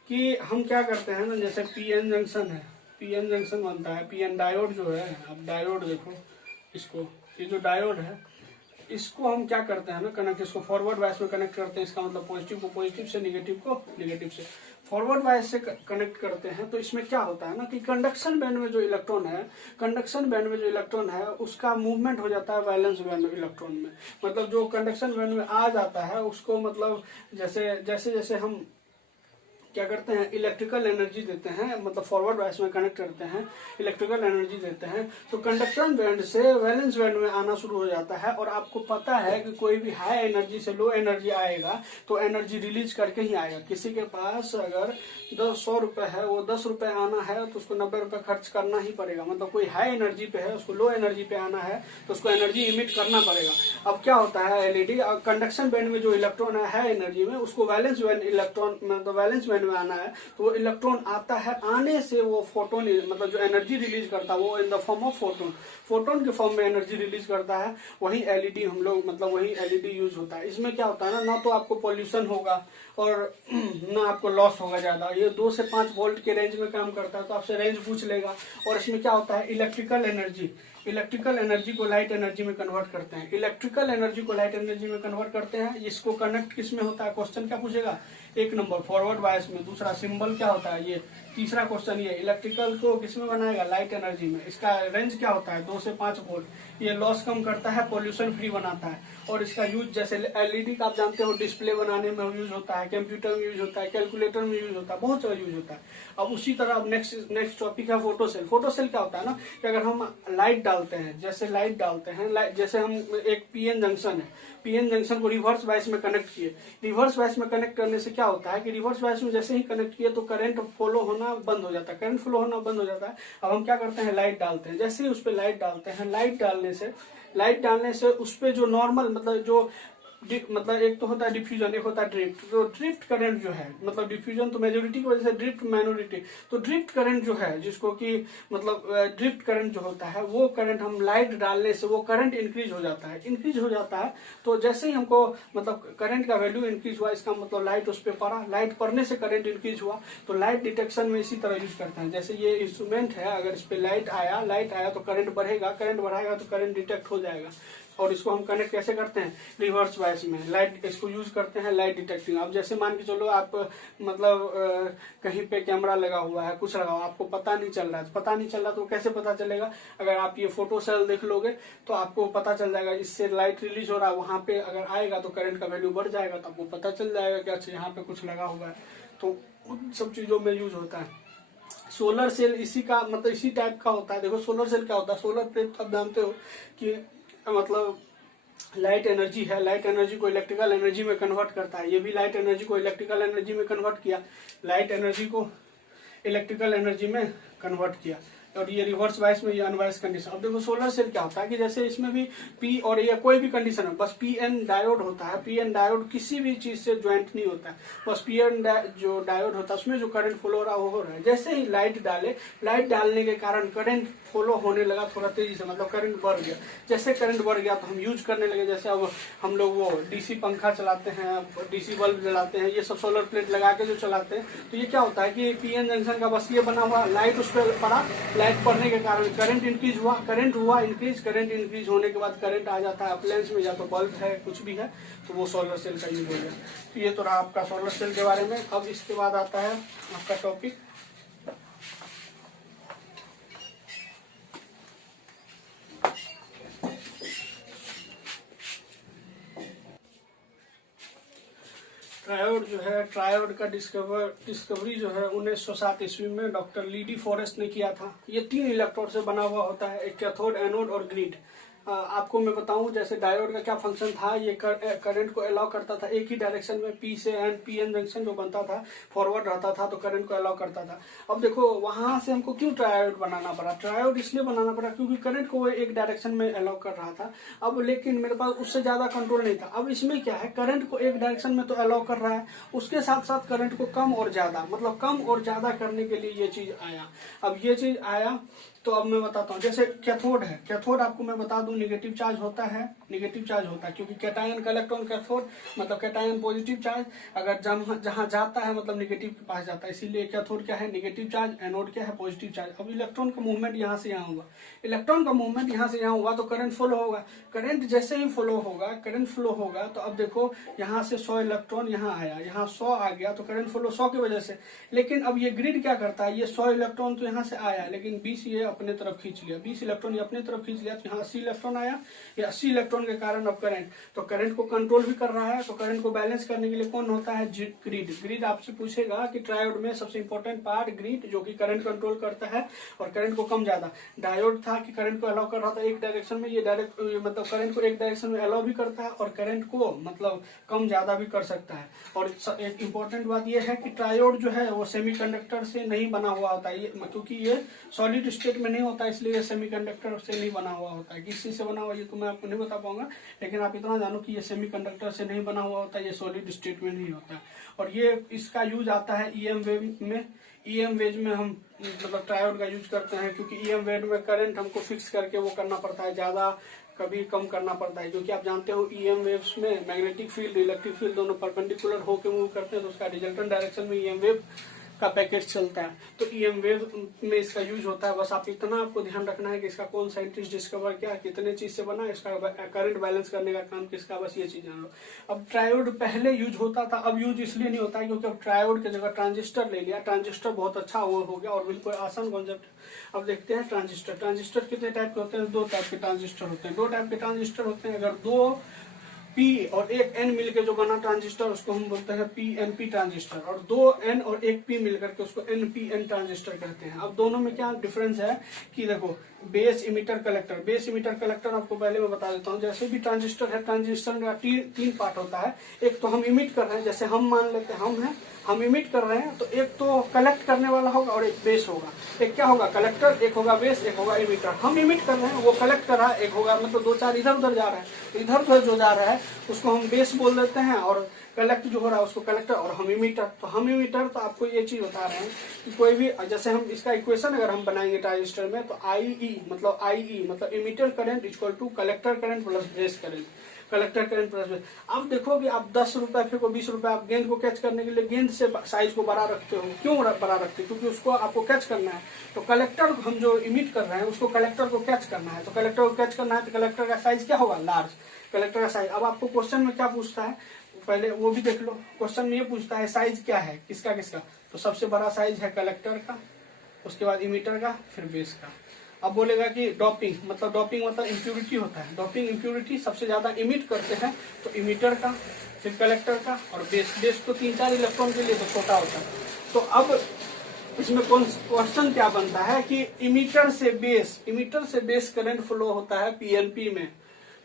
कि हम क्या करते हैं ना, जैसे पीएन जंक्शन है, पीएन जंक्शन बनता है, पीएन डायोड जो है। अब डायोड देखो इसको, ये जो डायोड है इसको हम क्या करते हैं ना कनेक्ट, इसको फॉरवर्ड वाइस में कनेक्ट करते हैं। इसका मतलब पॉजिटिव को पॉजिटिव से, निगेटिव को नेगेटिव से फॉरवर्ड वाइस से कनेक्ट करते हैं। तो इसमें क्या होता है ना कि कंडक्शन बैंड में जो इलेक्ट्रॉन है, कंडक्शन बैंड में जो इलेक्ट्रॉन है उसका मूवमेंट हो जाता है वैलेंस बैंड में इलेक्ट्रॉन में। मतलब जो कंडक्शन बैंड में आ जाता है उसको, मतलब जैसे जैसे जैसे हम क्या करते हैं इलेक्ट्रिकल एनर्जी देते हैं, मतलब फॉरवर्ड वाइस में कनेक्ट करते हैं, इलेक्ट्रिकल एनर्जी देते हैं, तो कंडक्शन बैंड से वैलेंस बैंड में आना शुरू हो जाता है। और आपको पता है कि कोई भी हाई एनर्जी से लो एनर्जी आएगा तो एनर्जी रिलीज करके ही आएगा। किसी के पास अगर 100 रुपए है, वो 10 रुपए आना है तो उसको 90 रुपए खर्च करना ही पड़ेगा। मतलब कोई हाई एनर्जी पे है, उसको लो एनर्जी पे आना है तो उसको एनर्जी इमिट करना पड़ेगा। अब क्या होता है एलईडी कंडक्शन बैंड में जो इलेक्ट्रॉन है हाई एनर्जी में, उसको वैलेंस बैंड इलेक्ट्रॉन मतलब वैलेंस बैंड में आना है तो वो इलेक्ट्रॉन आता है, आने से वो फोटोन मतलब जो एनर्जी रिलीज करता है वो in the form of photon, photon के फॉर्म में एनर्जी रिलीज करता है। वही एलईडी हम लोग मतलब वही एलईडी यूज होता है। इसमें क्या होता है ना तो आपको पॉल्यूशन होगा और ना आपको लॉस होगा ज्यादा। ये 2 से 5 वोल्ट के रेंज में काम करता है, तो आपसे रेंज पूछ लेगा। और इसमें क्या होता है इलेक्ट्रिकल एनर्जी को लाइट एनर्जी में कन्वर्ट करते हैं। इलेक्ट्रिकल एनर्जी को लाइट एनर्जी में कन्वर्ट करते हैं। इसको कनेक्ट किस में होता है, क्वेश्चन क्या पूछेगा, 1 नंबर फॉरवर्ड वाइस में। दूसरा सिंबल क्या होता है, ये तीसरा क्वेश्चन ये इलेक्ट्रिकल को किस में बनाएगा, लाइट एनर्जी में। इसका रेंज क्या होता है 2 से 5 वोल्ट। ये लॉस कम करता है, पॉल्यूशन फ्री बनाता है। और इसका यूज जैसे एलईडी का आप जानते हो डिस्प्ले बनाने में यूज होता है, कंप्यूटर में यूज होता है, कैलकुलेटर में यूज होता है, बहुत सारा यूज होता है। अब उसी तरह अब नेक्स्ट टॉपिक है फोटोसेल। फोटोसेल क्या होता है ना कि अगर हम लाइट डालते हैं, जैसे लाइट डालते हैं, जैसे हम एक पीएन जंक्शन है, पीएन जंक्शन को रिवर्स वाइस में कनेक्ट किए। रिवर्स वाइस में कनेक्ट करने से क्या होता है कि रिवर्स वाइस में जैसे ही कनेक्ट किए तो करंट फ्लो होना बंद हो जाता है, करंट फ्लो होना बंद हो जाता है। अब हम क्या करते हैं लाइट डालते हैं, जैसे ही उस पर लाइट डालते हैं, लाइट डालने से उस पर जो नॉर्मल मतलब जो मतलब एक तो होता है डिफ्यूजन, एक होता है ड्रिफ्ट। तो ड्रिफ्ट करंट जो है, मतलब डिफ्यूजन तो मेजोरिटी की वजह से, ड्रिफ्ट माइनॉरिटी। तो ड्रिफ्ट करंट जो है, जिसको कि मतलब ड्रिफ्ट करंट जो होता है, वो करंट हम लाइट डालने से वो करंट इंक्रीज हो जाता है। तो जैसे ही हमको मतलब करंट का वैल्यू इंक्रीज हुआ, इसका मतलब लाइट उस पर पड़ा, लाइट पड़ने से करंट इंक्रीज हुआ। तो लाइट डिटेक्शन में इसी तरह यूज करते हैं। जैसे ये इंस्ट्रूमेंट है, अगर इस पे लाइट आया तो करंट बढ़ेगा, करंट बढ़ाएगा तो करंट डिटेक्ट हो जाएगा। और इसको हम कनेक्ट कैसे करते हैं, रिवर्स वाइस में लाइट, इसको यूज करते हैं लाइट डिटेक्टिंग। अब जैसे मान के चलो आप मतलब कहीं पे कैमरा लगा हुआ है, कुछ लगा हुआ, आपको पता नहीं चल रहा तो कैसे पता चलेगा, अगर आप ये फोटो सेल देख लोगे तो आपको पता चल जाएगा, इससे लाइट रिलीज हो रहा है, वहां पे अगर आएगा तो करंट का वैल्यू बढ़ जाएगा, तो आपको पता चल जाएगा कि अच्छा यहाँ पे कुछ लगा हुआ है। तो उन सब चीजों में यूज होता है। सोलर सेल इसी का मतलब इसी टाइप का होता है। देखो सोलर सेल क्या होता है, सोलर प्लेट आप जानते हो कि मतलब लाइट एनर्जी है, लाइट एनर्जी को इलेक्ट्रिकल एनर्जी में कन्वर्ट करता है। ये भी लाइट एनर्जी को इलेक्ट्रिकल एनर्जी में कन्वर्ट किया, लाइट एनर्जी को इलेक्ट्रिकल एनर्जी में कन्वर्ट किया। और ये रिवर्स वाइस में, ये अनवाइस कंडीशन। अब देखो सोलर सेल क्या होता है कि जैसे इसमें भी पी और ये कोई भी कंडीशन है, बस पी एन डायोड होता है। पी एन डायोड किसी भी चीज से ज्वाइंट नहीं होता है, बस पी एन जो डायोड होता है उसमें जो करंट फ्लो हो रहा है वो हो रहा है। जैसे ही लाइट डालने के कारण करंट फ्लो होने लगा थोड़ा तेजी से, मतलब करंट बढ़ गया। जैसे करंट बढ़ गया तो हम यूज करने लगे। जैसे अब हम लोग वो डीसी पंखा चलाते हैं, डीसी बल्ब जलाते हैं, ये सब सोलर प्लेट लगा के जो चलाते हैं, तो ये क्या होता है कि पीएन जंक्शन का बस ये बना हुआ, लाइट उस पर पड़ा, लाइट पड़ने के कारण करंट इंक्रीज हुआ, करंट इंक्रीज होने के बाद करंट आ जाता है अप्लायंस में, या तो बल्ब है कुछ भी है, तो वो सोलर सेल का यूज हो गया। तो ये तो रहा आपका सोलर सेल के बारे में। अब इसके बाद आता है आपका टॉपिक ट्रायोड जो है। ट्रायोड का डिस्कवरी जो है 1907 ईस्वी में डॉक्टर लीडी फॉरेस्ट ने किया था। ये 3 इलेक्ट्रोड से बना हुआ होता है, एक कैथोड, एनोड और ग्रिड। आपको मैं बताऊं जैसे डायोड का क्या फंक्शन था, ये करंट को अलाउ करता था एक ही डायरेक्शन में, पी से एन, पी एन जंक्शन जो बनता था फॉरवर्ड रहता था तो करंट को अलाउ करता था। अब देखो वहां से हमको क्यों ट्रायोड बनाना पड़ा, ट्रायोड इसलिए बनाना पड़ा क्योंकि करंट को एक डायरेक्शन में अलाउ कर रहा था। अब लेकिन मेरे पास उससे ज्यादा कंट्रोल नहीं था। अब इसमें क्या है, करंट को एक डायरेक्शन में तो अलाउ कर रहा है, उसके साथ साथ करंट को कम और ज्यादा, मतलब कम और ज्यादा करने के लिए ये चीज आया। अब ये चीज आया तो अब मैं बताता हूँ, जैसे कैथोड है, कैथोड आपको मैं बता दूं नेगेटिव चार्ज होता है, नेगेटिव चार्ज होता है क्योंकि कैटायन का इलेक्ट्रॉन कैथोड मतलब कैटायन पॉजिटिव चार्ज, अगर जहां जाता है मतलब नेगेटिव के पास जाता है, इसीलिए कैथोड क्या है नेगेटिव चार्ज, एनोड क्या है पॉजिटिव चार्ज। अब इलेक्ट्रॉन का मूवमेंट यहाँ से यहाँ हुआ, इलेक्ट्रॉन का मूवमेंट यहाँ से यहाँ हुआ तो करंट फ्लो होगा, करंट जैसे ही फ्लो होगा, करंट फ्लो होगा तो अब देखो यहाँ से 100 इलेक्ट्रॉन यहाँ आया, यहाँ 100 आ गया तो करंट फ्लो 100 की वजह से। लेकिन अब ये ग्रिड क्या करता है, ये 100 इलेक्ट्रॉन तो यहाँ से आया लेकिन 20 ये अपने तरफ खींच लिया, 20 इलेक्ट्रॉन ये अपने तरफ खींच लिया तो यहाँ 80 इलेक्ट्रॉन आया, ये 80 इलेक्ट्रॉन के कारण अब करंट, तो करंट को कंट्रोल भी कर रहा है। तो करंट को बैलेंस करने के लिए कौन होता है, ग्रिड। ग्रिड आपसे पूछेगा कि ट्रायोड में सबसे इंपॉर्टेंट पार्ट ग्रिड, जो कि करंट कंट्रोल करता है और करंट को कम ज्यादा। डायोड था कि करंट को अलाउ कर रहा था एक डायरेक्शन में, ये डायरेक्ट मतलब करंट को एक डायरेक्शन में अलाउ भी करता है और करंट को मतलब कम ज्यादा भी कर सकता है। और एक इंपॉर्टेंट बात यह है कि ट्रायोड जो है वो सेमीकंडक्टर से नहीं बना हुआ होता है, क्योंकि ये सॉलिड स्टेट में नहीं होता, इसलिए ये सेमीकंडक्टर से नहीं बना हुआ होता है। किस चीज से बना हुआ ये तो मैं आपको नहीं बता पाऊंगा, लेकिन आप इतना जानो कि ये सेमीकंडक्टर से नहीं बना हुआ होता है, ये सॉलिड स्टेट में नहीं होता है। और ये इसका यूज आता है ईएम वेव में, ईएम वेव में हम मतलब ट्रायोड का यूज करते हैं, क्योंकि ईएम वेव में करंट हमको फिक्स करके वो करना पड़ता है, ज्यादा कभी कम करना पड़ता है, क्योंकि आप जानते हो ईएम वेव्स में मैग्नेटिक फील्ड इलेक्ट्रिक फील्ड दोनों परपेंडिकुलर होकर मूव करते हैं, तो उसका रिजल्टेंट डायरेक्शन में ईएम वेव का पैकेज चलता है। तो ईएम वेव में इसका यूज होता है। बस आप इतना आपको ध्यान रखना है कि इसका कौन साइंटिस्ट डिस्कवर किया, कितने चीज से बना, इसका करंट बैलेंस करने का काम किसका, बस ये चीज जानो। अब ट्रायोड पहले यूज होता था, अब यूज इसलिए नहीं होता है क्योंकि अब ट्रायोड की जगह ट्रांजिस्टर ले लिया, ट्रांजिस्टर बहुत अच्छा वो हो गया और बिल्कुल आसान कॉन्सेप्ट। अब देखते हैं ट्रांजिस्टर। ट्रांजिस्टर कितने टाइप के होते हैं, 2 टाइप के ट्रांजिस्टर होते हैं, 2 टाइप के ट्रांजिस्टर होते हैं। अगर 2 P और 1 N मिलकर जो बना ट्रांजिस्टर उसको हम बोलते हैं PNP ट्रांजिस्टर, और 2 N और 1 P मिलकर के उसको NPN ट्रांजिस्टर कहते हैं। अब दोनों में क्या डिफरेंस है कि देखो, base emitter collector, base emitter collector आपको पहले मैं बता देता हूँ। जैसे भी ट्रांजिस्टर है, ट्रांजिस्टर का 3 पार्ट होता है। एक तो हम इमिट कर रहे हैं, जैसे हम मान लेते हैं हम इमिट कर रहे हैं, तो एक तो कलेक्ट करने वाला होगा और एक बेस होगा। एक क्या होगा कलेक्टर, एक होगा बेस, एक होगा इमिटर। हम इमिट कर रहे हैं, वो कलेक्ट कर रहा है, एक होगा मतलब 2-4 इधर उधर जा रहा है, तो इधर जो जा रहा है उसको हम बेस बोल देते हैं, और कलेक्ट जो हो रहा है उसको कलेक्टर, और हम इमिटर। तो हम इमिटर तो आपको ये चीज बता रहे हैं कि कोई भी, जैसे हम इसका इक्वेशन अगर हम बनाएंगे ट्रांजिस्टर में, तो IE मतलब emitter current equal to collector current plus base current, collector current plus base. अब देखो कि आप 10 रुपए फेंको, 20 रुपए, आप गेंद को कैच करने के लिए गेंद से साइज को बड़ा रखते हो। क्यों बड़ा रखते हो, क्योंकि उसको आपको कैच करना है। तो कलेक्टर हम जो इमिट कर रहे हैं उसको कलेक्टर को कैच करना है, तो कलेक्टर को कैच करना है तो कलेक्टर का साइज क्या होगा, लार्ज, कलेक्टर का साइज। अब आपको क्वेश्चन में क्या पूछता है, पहले वो भी देख लो। क्वेश्चन में ये पूछता है साइज क्या है, किसका, तो सबसे बड़ा साइज है कलेक्टर का, उसके बाद इमिटर का, फिर बेस का। अब बोलेगा कि डोपिंग मतलब इम्प्यूरिटी होता है, डोपिंग इम्प्यूरिटी सबसे ज्यादा इमिट करते हैं, तो इमिटर का, फिर कलेक्टर का और बेस तो 3-4 इलेक्ट्रॉन के लिए तो छोटा होता है। तो अब इसमें क्वेश्चन क्या बनता है कि इमिटर से बेस करंट फ्लो होता है पीएनपी में।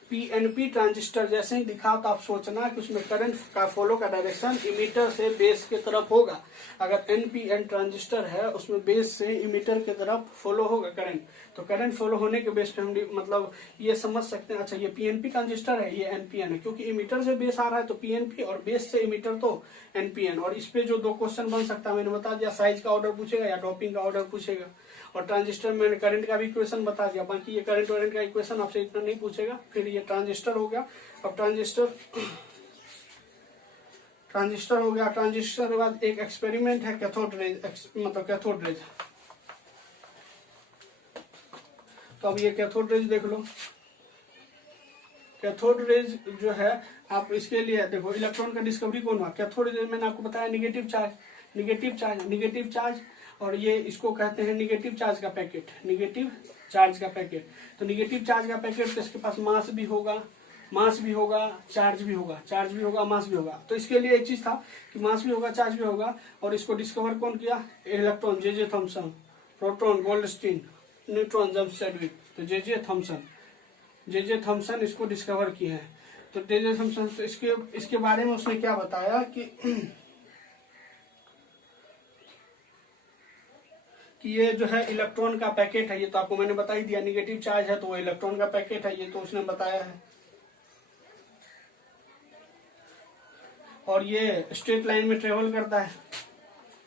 पीएनपी ट्रांजिस्टर जैसे ही दिखा तो आप सोचना कि उसमें करंट का फ्लो का डायरेक्शन इमिटर से बेस के तरफ होगा। अगर एनपीएन ट्रांजिस्टर है उसमें बेस से इमिटर के तरफ फ्लो होगा करंट, तो करंट फ्लो होने के बेस पे हम मतलब ये समझ सकते हैं, अच्छा ये पीएनपी ट्रांजिस्टर है, ये एनपीएन है, क्योंकि इमिटर से बेस आ रहा है तो पीएनपी और बेस से इमिटर तो एनपीएन। और इस पे जो 2 क्वेश्चन बन सकता है मैंने बता दिया, साइज का ऑर्डर पूछेगा या डोपिंग का ऑर्डर पूछेगा। और ट्रांजिस्टर में करंट का भी इक्वेशन बता दिया, बाकी ये करंट वारंट का इक्वेशन आपसे इतना नहीं पूछेगा। फिर ये ट्रांजिस्टर हो गया। अब ट्रांजिस्टर हो गया, ट्रांजिस्टर के बाद एक एक्सपेरिमेंट है कैथोड रेज, मतलब कैथोड रेज। तो अब ये कैथोड रेज देख लो। कैथोड रेज जो है, आप इसके लिए देखो इलेक्ट्रॉन का डिस्कवरी कौन हुआ, कैथोड रेज। मैंने आपको बताया नेगेटिव चार्ज, और ये इसको कहते हैं नेगेटिव चार्ज का पैकेट, नेगेटिव चार्ज का पैकेट। तो नेगेटिव चार्ज का पैकेट तो इसके पास मास भी होगा, चार्ज भी होगा, मास भी होगा। तो इसके लिए एक चीज था कि मास भी होगा, चार्ज भी होगा। और इसको डिस्कवर कौन किया, electron J Thomson, proton Goldstein, neutron James Chadwick. तो जे थॉमसन इसको डिस्कवर किए हैं। तो जे थॉमसन, तो इसके बारे में उसने क्या बताया कि ये जो है इलेक्ट्रॉन का पैकेट है। ये तो आपको मैंने बता ही दिया, नेगेटिव चार्ज है तो वो इलेक्ट्रॉन का पैकेट है, ये तो उसने बताया है। और ये स्ट्रेट लाइन में ट्रेवल करता है,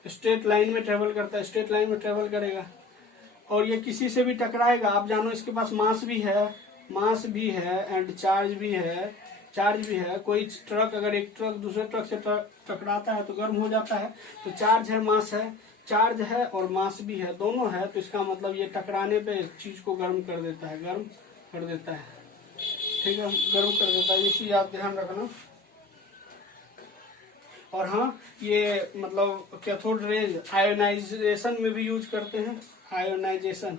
स्ट्रेट लाइन में ट्रेवल करेगा। और ये किसी से भी टकराएगा, आप जानो इसके पास मास भी है एंड चार्ज भी है। कोई ट्रक, अगर एक ट्रक दूसरे ट्रक से टकराता है तो गर्म हो जाता है। तो चार्ज है और मास भी है, दोनों है। तो इसका मतलब ये टकराने पे चीज को गर्म कर देता है, ठीक है, गर्म कर देता है। ये चीज आप ध्यान रखना। और हाँ, ये मतलब कैथोड रेज आयोनाइजेशन में भी यूज करते हैं, आयोनाइजेशन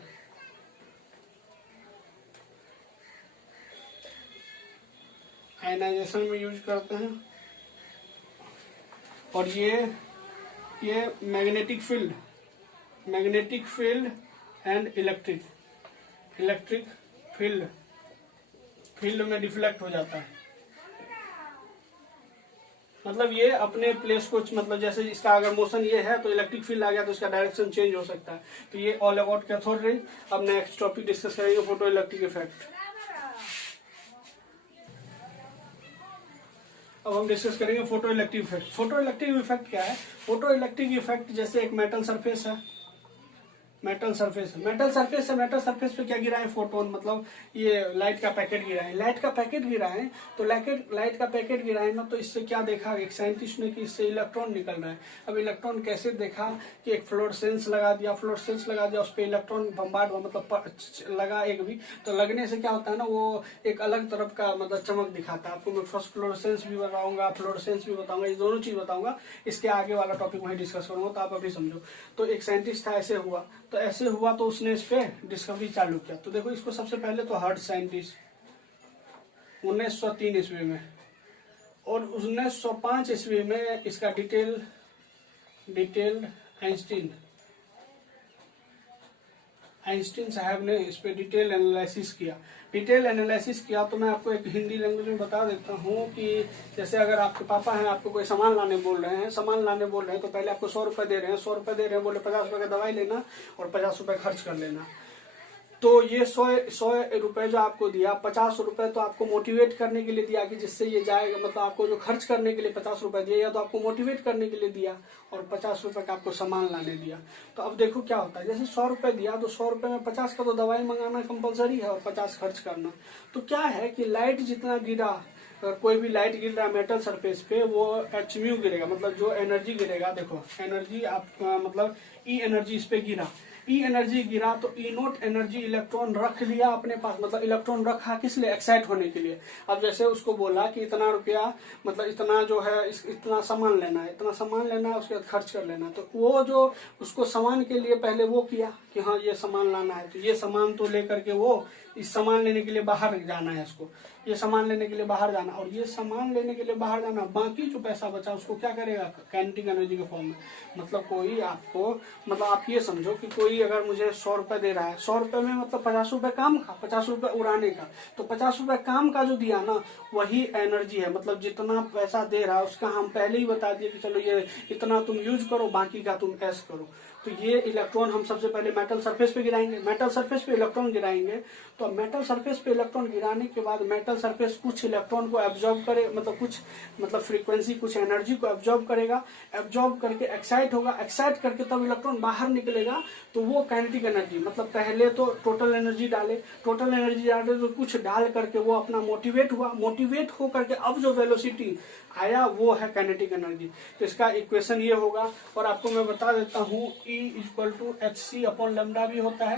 में यूज करते हैं। और ये magnetic field and electric field में डिफ्लेक्ट हो जाता है। मतलब ये अपने प्लेस को, मतलब जैसे इसका अगर मोशन ये है तो इलेक्ट्रिक फील्ड आ गया तो इसका डायरेक्शन चेंज हो सकता है। तो ये ऑल अबाउट कैथोड रे। अब नेक्स्ट टॉपिक डिस्कस करेंगे फोटो इलेक्ट्रिक इफेक्ट। अब हम डिस्कस करेंगे photo electric effect. Photo electric effect क्या है? फोटो इलेक्ट्रिक इफेक्ट जैसे एक मेटल सरफेस पे क्या गिरा है? फोटोन, मतलब ये लाइट का पैकेट गिरा है। तो लाइट का पैकेट गिरा है ना, तो इससे क्या देखा एक साइंटिस्ट ने कि इससे इलेक्ट्रॉन निकल रहा है। अब इलेक्ट्रॉन कैसे देखा कि एक फ्लोरोसेंस लगा दिया, उस पर इलेक्ट्रॉन बम्बार्ड हुआ, मतलब लगा एक भी। तो लगने से क्या होता है ना, वो एक अलग तरफ का मतलब चमक दिखाता है। आपको मैं फर्स्ट फ्लोरोसेंस भी बताऊंगा, ये दोनों चीज बताऊंगा। इसके आगे वाला टॉपिक वही डिस्कस करूंगा, तो आप अभी समझो। तो एक साइंटिस्ट था, ऐसे हुआ तो उसने इस पे डिस्कवरी चालू किया। तो देखो, इसको सबसे पहले तो हर्ट साइंटिस्ट 1903 ईस्वी में, और 1905 ईस्वी में इसका डिटेल्ड आइंस्टीन साहब ने इस पे डिटेल एनालिसिस किया। तो मैं आपको एक हिंदी लैंग्वेज में बता देता हूँ कि जैसे अगर आपके पापा हैं, आपको कोई सामान लाने बोल रहे हैं, तो पहले आपको 100 रुपए दे रहे हैं, बोले 50 रुपए का दवाई लेना और 50 रुपए खर्च कर लेना। तो ये 100 रुपए जो आपको दिया, 50 रुपए तो आपको मोटिवेट करने के लिए दिया कि जिससे ये जाएगा, मतलब आपको जो खर्च करने के लिए 50 रुपए दिया, या तो आपको मोटिवेट करने के लिए दिया, और 50 रुपए का आपको सामान लाने दिया। तो अब देखो क्या होता है, जैसे 100 रुपए दिया तो 100 रुपए में 50 का तो दवाई मंगाना कंपलसरी है और 50 खर्च करना। तो क्या है कि लाइट जितना गिरा, अगर कोई भी लाइट गिर रहा है मेटल सरफेस पे, वो hν गिरेगा, मतलब जो एनर्जी गिरेगा, देखो एनर्जी आप मतलब ई एनर्जी इस पे गिरा, तो ई नोट एनर्जी इलेक्ट्रॉन रख लिया अपने पास, मतलब इलेक्ट्रॉन रखा किस लिए? एक्साइट होने के लिए। अब जैसे उसको बोला कि इतना रुपया, मतलब इतना जो है इतना सामान लेना है, उसके बाद खर्च कर लेना। तो वो जो उसको सामान के लिए पहले वो किया कि हाँ ये सामान लाना है, तो ये सामान तो लेकर के वो इस सामान लेने के लिए बाहर जाना है, इसको ये सामान लेने के लिए बाहर जाना, और ये सामान लेने के लिए बाहर जाना, बाकी जो पैसा बचा उसको क्या करेगा? काइनेटिक एनर्जी के फॉर्म में। मतलब कोई आपको, मतलब आप ये समझो कि कोई अगर मुझे 100 रुपए दे रहा है, 100 रुपए में मतलब 50 रुपए काम का, 50 रुपए उड़ाने का, तो 50 रुपए काम का जो दिया ना, वही एनर्जी है। मतलब जितना पैसा दे रहा है उसका हम पहले ही बता दिए कि चलो ये इतना तुम यूज करो, बाकी का तुम ऐश करो। तो ये इलेक्ट्रॉन हम सबसे पहले मेटल सरफेस पे गिराएंगे, इलेक्ट्रॉन गिराएंगे। तो मेटल सरफेस पे इलेक्ट्रॉन गिराने के बाद मेटल सरफेस कुछ इलेक्ट्रॉन को एब्जॉर्ब करे, मतलब फ्रीक्वेंसी, कुछ एनर्जी को एब्जॉर्ब करेगा, एब्जॉर्ब करके एक्साइट होगा, एक्साइट करके तब इलेक्ट्रॉन बाहर निकलेगा। तो वो काइनेटिक एनर्जी, मतलब पहले तो टोटल एनर्जी डाले तो कुछ डाल करके वो अपना मोटिवेट हो करके अब जो वेलोसिटी आया वो है काइनेटिक एनर्जी। तो इसका इक्वेशन ये होगा, और आपको मैं बता देता हूँ, E = hc/λ भी होता है।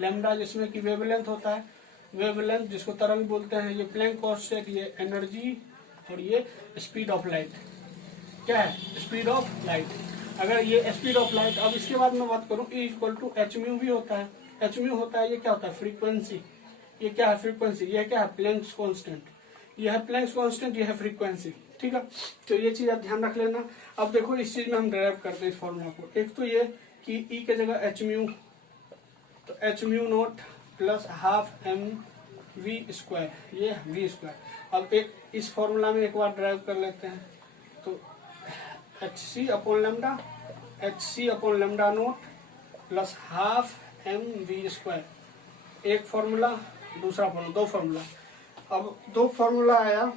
लैम्डा जिसमें कि वेवलेंथ होता है, वेवलेंथ जिसको तरंग बोलते हैं, ये प्लैंक कांस्टेंट, ये एनर्जी, और ये स्पीड ऑफ लाइट। क्या है? Speed of light. अगर ये स्पीड ऑफ लाइट, अब इसके बाद मैं बात करूं, E = hν भी होता है। ये क्या होता है? फ्रीक्वेंसी। ये क्या है? फ्रीक्वेंसी। ये क्या है? Planck's constant. ये है प्लैंक्स कांस्टेंट, ये है फ्रीक्वेंसी। ठीक है, तो ये चीज आप ध्यान रख लेना। अब देखो इस चीज में हम डेराइव करते हैं इस फॉर्मूला को। एक तो ये कि E के जगह hν, तो hν0 + ½ mv², ये v²। अब एक इस फॉर्मूला में एक बार ड्राइव कर लेते हैं, तो hc/λ (0) + ½ mv²। एक फॉर्मूला, दूसरा फॉर्मूला, दो फॉर्मूला। अब दो फॉर्मूला आया।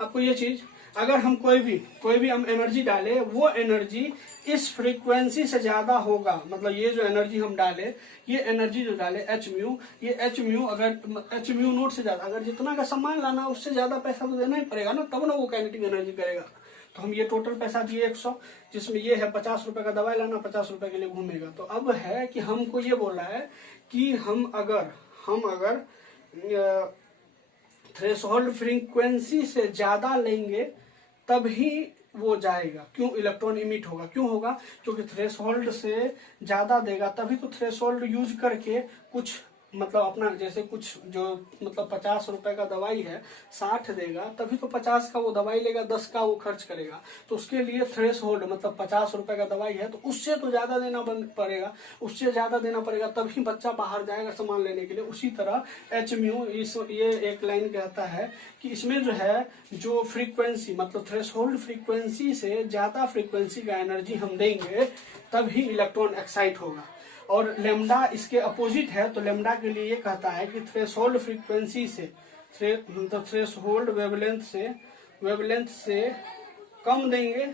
आपको ये चीज अगर हम कोई भी हम एनर्जी डाले, वो एनर्जी इस फ्रीक्वेंसी से ज्यादा होगा, मतलब ये जो एनर्जी हम डाले, ये एनर्जी जो डाले एच म्यू, ये एच म्यू अगर एच म्यू नोट से ज्यादा, अगर जितना का सामान लाना उससे ज्यादा पैसा तो देना ही पड़ेगा ना, तब ना वो काइनेटिक एनर्जी करेगा। तो हम ये टोटल पैसा दिए 100, जिसमें ये है 50 रुपए का दवाई लाना, 50 रुपए के लिए घूमेगा। तो अब है कि हमको ये बोला है कि हम अगर थ्रेशोल्ड फ्रीक्वेंसी से ज्यादा लेंगे तभी वो जाएगा। क्यों? इलेक्ट्रॉन इमिट होगा। क्यों होगा? क्योंकि थ्रेशोल्ड से ज्यादा देगा तभी तो थ्रेशोल्ड यूज करके कुछ मतलब अपना जैसे कुछ जो मतलब 50 रुपए का दवाई है 60 देगा, तभी तो 50 का वो दवाई लेगा, 10 का वो खर्च करेगा। तो उसके लिए थ्रेशोल्ड मतलब 50 रुपए का दवाई है तो उससे तो ज्यादा देना पड़ेगा, उससे ज्यादा देना पड़ेगा तभी बच्चा बाहर जाएगा सामान लेने के लिए। उसी तरह एच म्यू ये एक लाइन कहता है कि इसमें जो है जो फ्रीक्वेंसी मतलब थ्रेशोल्ड फ्रीक्वेंसी से ज्यादा फ्रीक्वेंसी का एनर्जी हम देंगे तभी इलेक्ट्रॉन एक्साइट होगा। और लेमडा इसके अपोजिट है, तो लेमडा के लिए ये कहता है कि थ्रेशोल्ड फ्रीक्वेंसी से मतलब थ्रेशोल्ड वेवलेंथ से कम देंगे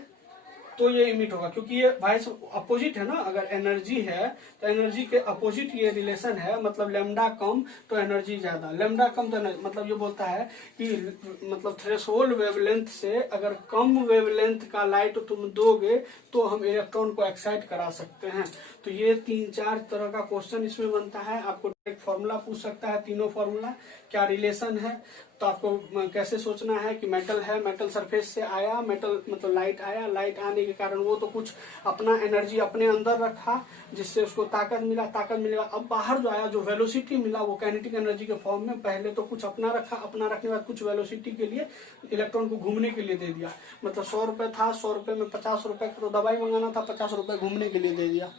तो ये इमिट होगा। क्योंकि ये भाई अपोजिट है ना, अगर एनर्जी है तो एनर्जी के अपोजिट ये रिलेशन है, मतलब लेमडा कम तो एनर्जी ज्यादा, लेमडा कम तो एनर्जी, मतलब ये बोलता है कि मतलब थ्रेशोल्ड वेवलेंथ से अगर कम वेवलेंथ का लाइट तुम दोगे तो हम इलेक्ट्रॉन को एक्साइट करा सकते हैं। तो ये 3-4 तरह का क्वेश्चन इसमें बनता है। आपको एक फॉर्मूला पूछ सकता है, तीनों फॉर्मूला क्या रिलेशन है, तो आपको कैसे सोचना है कि मेटल है, मेटल सरफेस से आया, मेटल मतलब लाइट आया, लाइट आने के कारण वो तो कुछ अपना एनर्जी अपने अंदर रखा जिससे उसको ताकत मिलेगा। अब बाहर जो आया जो वेलोसिटी मिला वो काइनेटिक एनर्जी के फॉर्म में, पहले तो कुछ अपना रखा, अपना रखने के बाद कुछ वेलोसिटी के लिए इलेक्ट्रॉन को घूमने के लिए दे दिया। मतलब 100 रुपए था, 100 रुपए में 50 रुपए का तो दवाई मंगाना था, 50 रुपए घूमने के लिए दे दिया।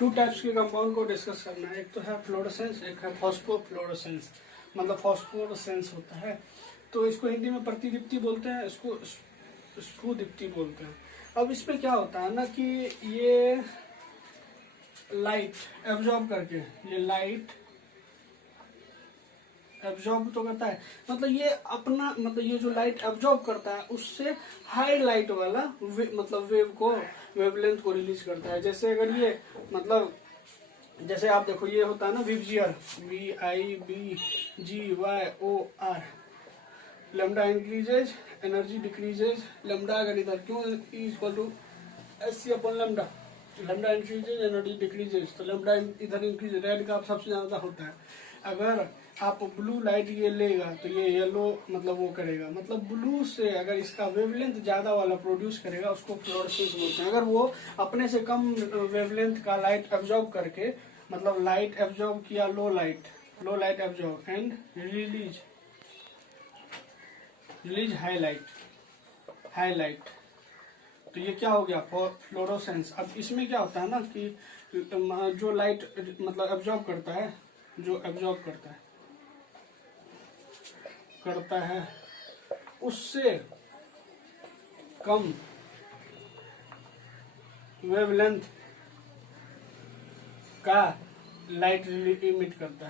2 टाइप्स के कंपाउंड को डिस्कस करना है, एक तो है फ्लोरोसेंस, एक है फॉस्फोफ्लोरोसेंस। मतलब फॉस्फोरेसेंस होता है तो इसको हिंदी में प्रतिदीप्ति बोलते हैं, इसको स्फुदीप्ति बोलते हैं। अब इसमें क्या होता है ना कि ये लाइट एब्जॉर्ब करके, ये लाइट एब्जॉर्ब तो करता है, मतलब ये अपना मतलब ये जो लाइट एब्जॉर्ब करता है उससे हाई लाइट वाला मतलब वेवलेंथ को रिलीज करता है। जैसे अगर ये मतलब जैसे आप देखो ये होता है ना VIBGYOR, VIBGYOR, lambda increases energy decreases, lambda अगर इधर क्यों equal to SC upon lambda, lambda increases energy decreases, तो लेमडा इधर इंक्रीज रेड का सबसे ज्यादा होता है। अगर आप ब्लू लाइट ये लेगा तो ये येलो मतलब वो करेगा, मतलब ब्लू से अगर इसका वेवलेंथ ज्यादा वाला प्रोड्यूस करेगा उसको फ्लोरोसेंस बोलते हैं। अगर वो अपने से कम वेवलेंथ का लाइट एब्जॉर्ब करके मतलब लाइट एब्जॉर्ब किया, लो light absorb and release high light, तो ये क्या हो गया फ्लोरोसेंस। अब इसमें क्या होता है ना कि जो लाइट मतलब एब्जॉर्ब करता है, जो एब्जॉर्ब करता है उससे कम वेवलेंथ का लाइट इमिट करता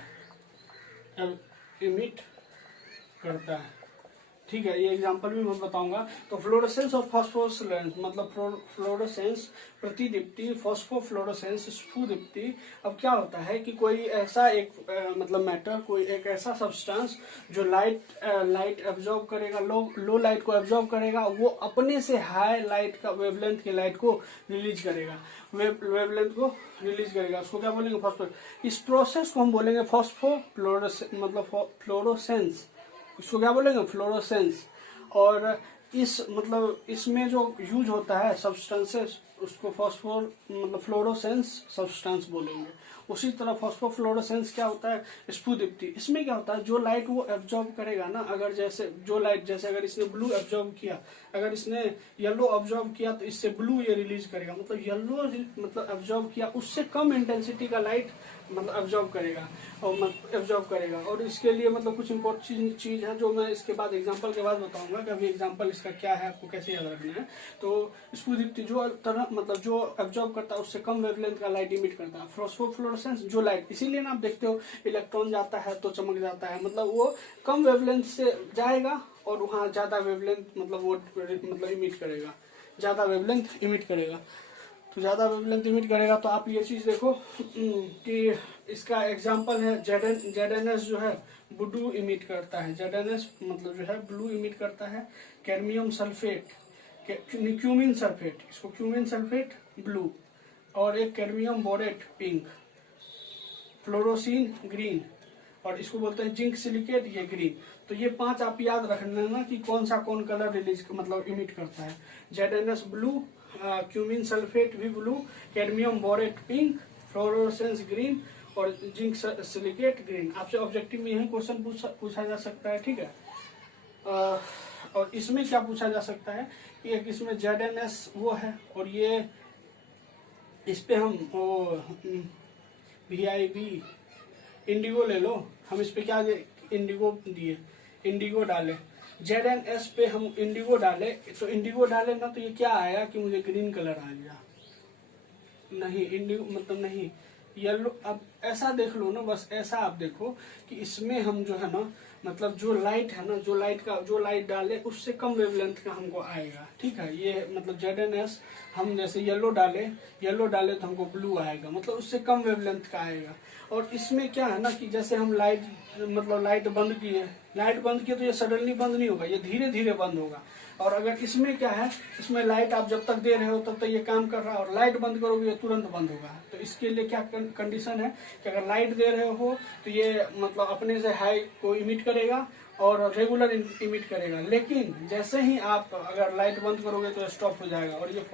है। ठीक है, ये एग्जांपल भी मैं बताऊंगा। तो फ्लोरोसेंस और फॉस्फोरेसेंस मतलब फ्लोरोसेंस प्रतिदीप्ति, फॉस्फोफ्लोरोसेंस स्फुदीप्ति। अब क्या होता है कि कोई ऐसा एक मतलब मैटर, कोई एक ऐसा सब्सटेंस जो लाइट एब्जॉर्ब करेगा, लो लाइट को एब्जॉर्ब करेगा, वो अपने से हाई लाइट का वेवलेंथ की लाइट को रिलीज करेगा, वेवलेंथ को रिलीज करेगा, उसको क्या बोलेंगे फॉस्फो। इस प्रोसेस को हम बोलेंगे फॉस्फोफ्लोरोसेंस मतलब फ्लोरोसेंस, इसको क्या बोलेंगे फ्लोरोसेंस। और इस मतलब इसमें जो यूज होता है सब्सटेंसेस उसको फॉस्फोर मतलब फ्लोरोसेंस सब्सटेंस बोलेंगे। उसी तरह फॉस्फोफ्लोरोसेंस क्या होता है स्फुदीप्ति। इसमें क्या होता है जो लाइट वो एब्जॉर्ब करेगा ना, अगर जैसे अगर इसने ब्लू एब्जॉर्ब किया, अगर इसने येलो एब्जॉर्ब किया तो इससे ब्लू ये रिलीज करेगा, मतलब येलो मतलब एब्जॉर्ब किया उससे कम इंटेंसिटी का लाइट मतलब एब्जॉर्ब करेगा। और इसके लिए मतलब कुछ इंपॉर्टेंट चीज है जो मैं इसके बाद एग्जांपल के बाद बताऊंगा कि अभी एग्जांपल इसका क्या है, आपको कैसे याद रखना है। तो स्फुदीप्ति जो तरह मतलब जो एब्जॉर्ब करता है उससे कम वेवलेंथ का लाइट इमिट करता है। फॉस्फोफ्लोरोसेंस जो लाइट, इसीलिए ना आप देखते हो इलेक्ट्रॉन जाता है तो चमक जाता है, मतलब वो कम वेवलेंथ से जाएगा और वहाँ ज़्यादा वेवलेंथ मतलब वो मतलब इमिट करेगा, ज़्यादा वेवलेंथ इमिट करेगा। तो ज़्यादा वेवलेंथ इमिट करेगा तो आप ये चीज़ देखो कि इसका एग्जांपल है ZNS जो है ब्लू इमिट करता है, ZNS मतलब जो है ब्लू इमिट करता है। कैडमियम सल्फेट, क्यूमिन सल्फेट, इसको क्यूमिन सल्फेट ब्लू, और एक cadmium borate pink, fluorescein green, और इसको बोलते हैं जिंक सिलिकेट, ये ग्रीन। तो ये 5 आप याद रखना ना कि कौन सा कौन कलर रिलीज मतलब इमिट करता है। ZNS ब्लू, क्यूमिन सल्फेट भी blue, cadmium borate pink, fluorescence green और जिंक सिलिकेट ग्रीन। आपसे ऑब्जेक्टिव में यही क्वेश्चन पूछा जा सकता है, ठीक है। और इसमें क्या पूछा जा सकता है कि एक इसमें ZNS वो है और ये इस पे हम वो VIB इंडिगो ले लो, हम इस पे क्या इंडिगो दिए, इंडिगो डाले। ZNS पे हम इंडिगो डाले, तो इंडिगो डाले ना तो ये क्या आया कि मुझे ग्रीन कलर आ गया, नहीं इंडिगो मतलब नहीं येलो। अब ऐसा देख लो ना, बस ऐसा आप देखो कि इसमें हम जो है ना मतलब जो लाइट है ना, जो लाइट डाले उससे कम वेवलेंथ का हमको आएगा, ठीक है। ये मतलब ZNS हम जैसे येलो डाले तो हमको ब्लू आएगा, मतलब उससे कम वेवलेंथ का आएगा। और इसमें क्या है ना कि जैसे हम लाइट बंद किए तो ये सडनली बंद नहीं होगा, ये धीरे धीरे बंद होगा। और अगर इसमें क्या है, इसमें लाइट आप जब तक दे रहे हो तब तक ये काम कर रहा है, और लाइट बंद करोगे ये तुरंत बंद होगा। तो इसके लिए क्या कंडीशन है कि अगर लाइट दे रहे हो तो ये मतलब अपने से हाई को इमिट करेगा और रेगुलर इमिट करेगा, लेकिन जैसे ही आप अगर लाइट बंद करोगे तो स्टॉप हो जाएगा। और ये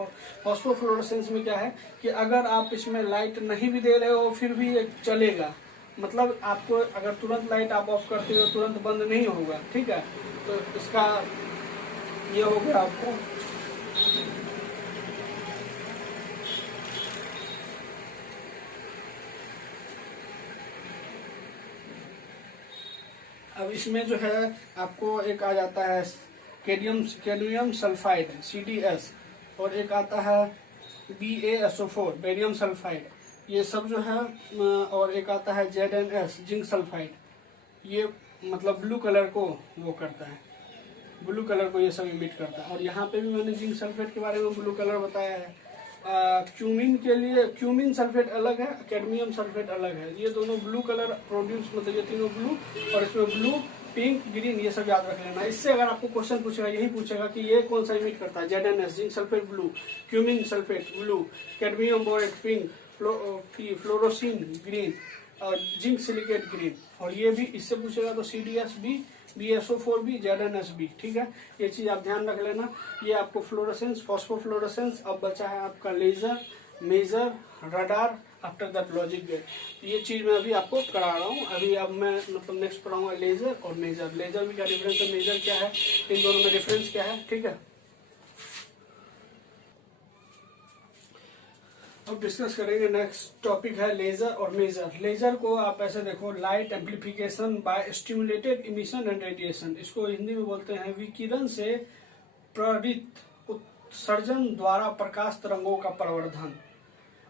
फॉस्फोफ्लोरेसेंस में क्या है कि अगर आप इसमें लाइट नहीं भी दे रहे हो फिर भी ये चलेगा, मतलब आपको अगर तुरंत लाइट आप ऑफ करते हो तुरंत बंद नहीं होगा, ठीक है। तो इसका ये हो गया आपको। अब इसमें जो है आपको एक आ जाता है कैडमियम सल्फाइड CDS, और एक आता है BaSO4 बेरियम सल्फाइड, ये सब जो है। और एक आता है ZNS जिंक सल्फाइड, ये मतलब ब्लू कलर को वो करता है, ब्लू कलर को ये सब इमिट करता है। और यहाँ पे भी मैंने जिंक सल्फेट के बारे में ब्लू कलर बताया है। क्यूमिन के लिए क्यूमिन सल्फेट अलग है, कैडमियम सल्फेट अलग है, ये दोनों ब्लू कलर प्रोड्यूस मतलब ये तीनों ब्लू, और इसमें ब्लू पिंक ग्रीन ये सब याद रख लेना। इससे अगर आपको क्वेश्चन पूछेगा यही पूछेगा कि ये कौन सा इमिट करता है, ZNS zinc sulphate blue, cumin sulphate blue, cadmium borate pink, fluorescein green और जिंक सिलिकेट ग्रीन। और ये भी इससे पूछेगा तो CDS भी, BaSO4 भी, ZNS भी, ठीक है। ये चीज आप ध्यान रख लेना। ये आपको फ्लोरोसेंस, फॉस्फोफ्लोरोसेंस। अब बचा है आपका laser, maser, radar, after that logic gate. ये चीज मैं अभी आपको करा रहा हूँ। अभी अब मैं मतलब नेक्स्ट पढ़ाऊंगा लेजर और मेजर। लेजर में क्या डिफरेंस है, मेजर क्या है, इन दोनों में डिफरेंस क्या है, ठीक है। अब डिस्कस करेंगे नेक्स्ट टॉपिक है लेजर और मेजर। लेजर को आप ऐसे देखो, light amplification by stimulated emission and radiation. इसको हिंदी में बोलते हैं विकिरण से प्रेरित उत्सर्जन द्वारा प्रकाश तरंगों का प्रवर्धन।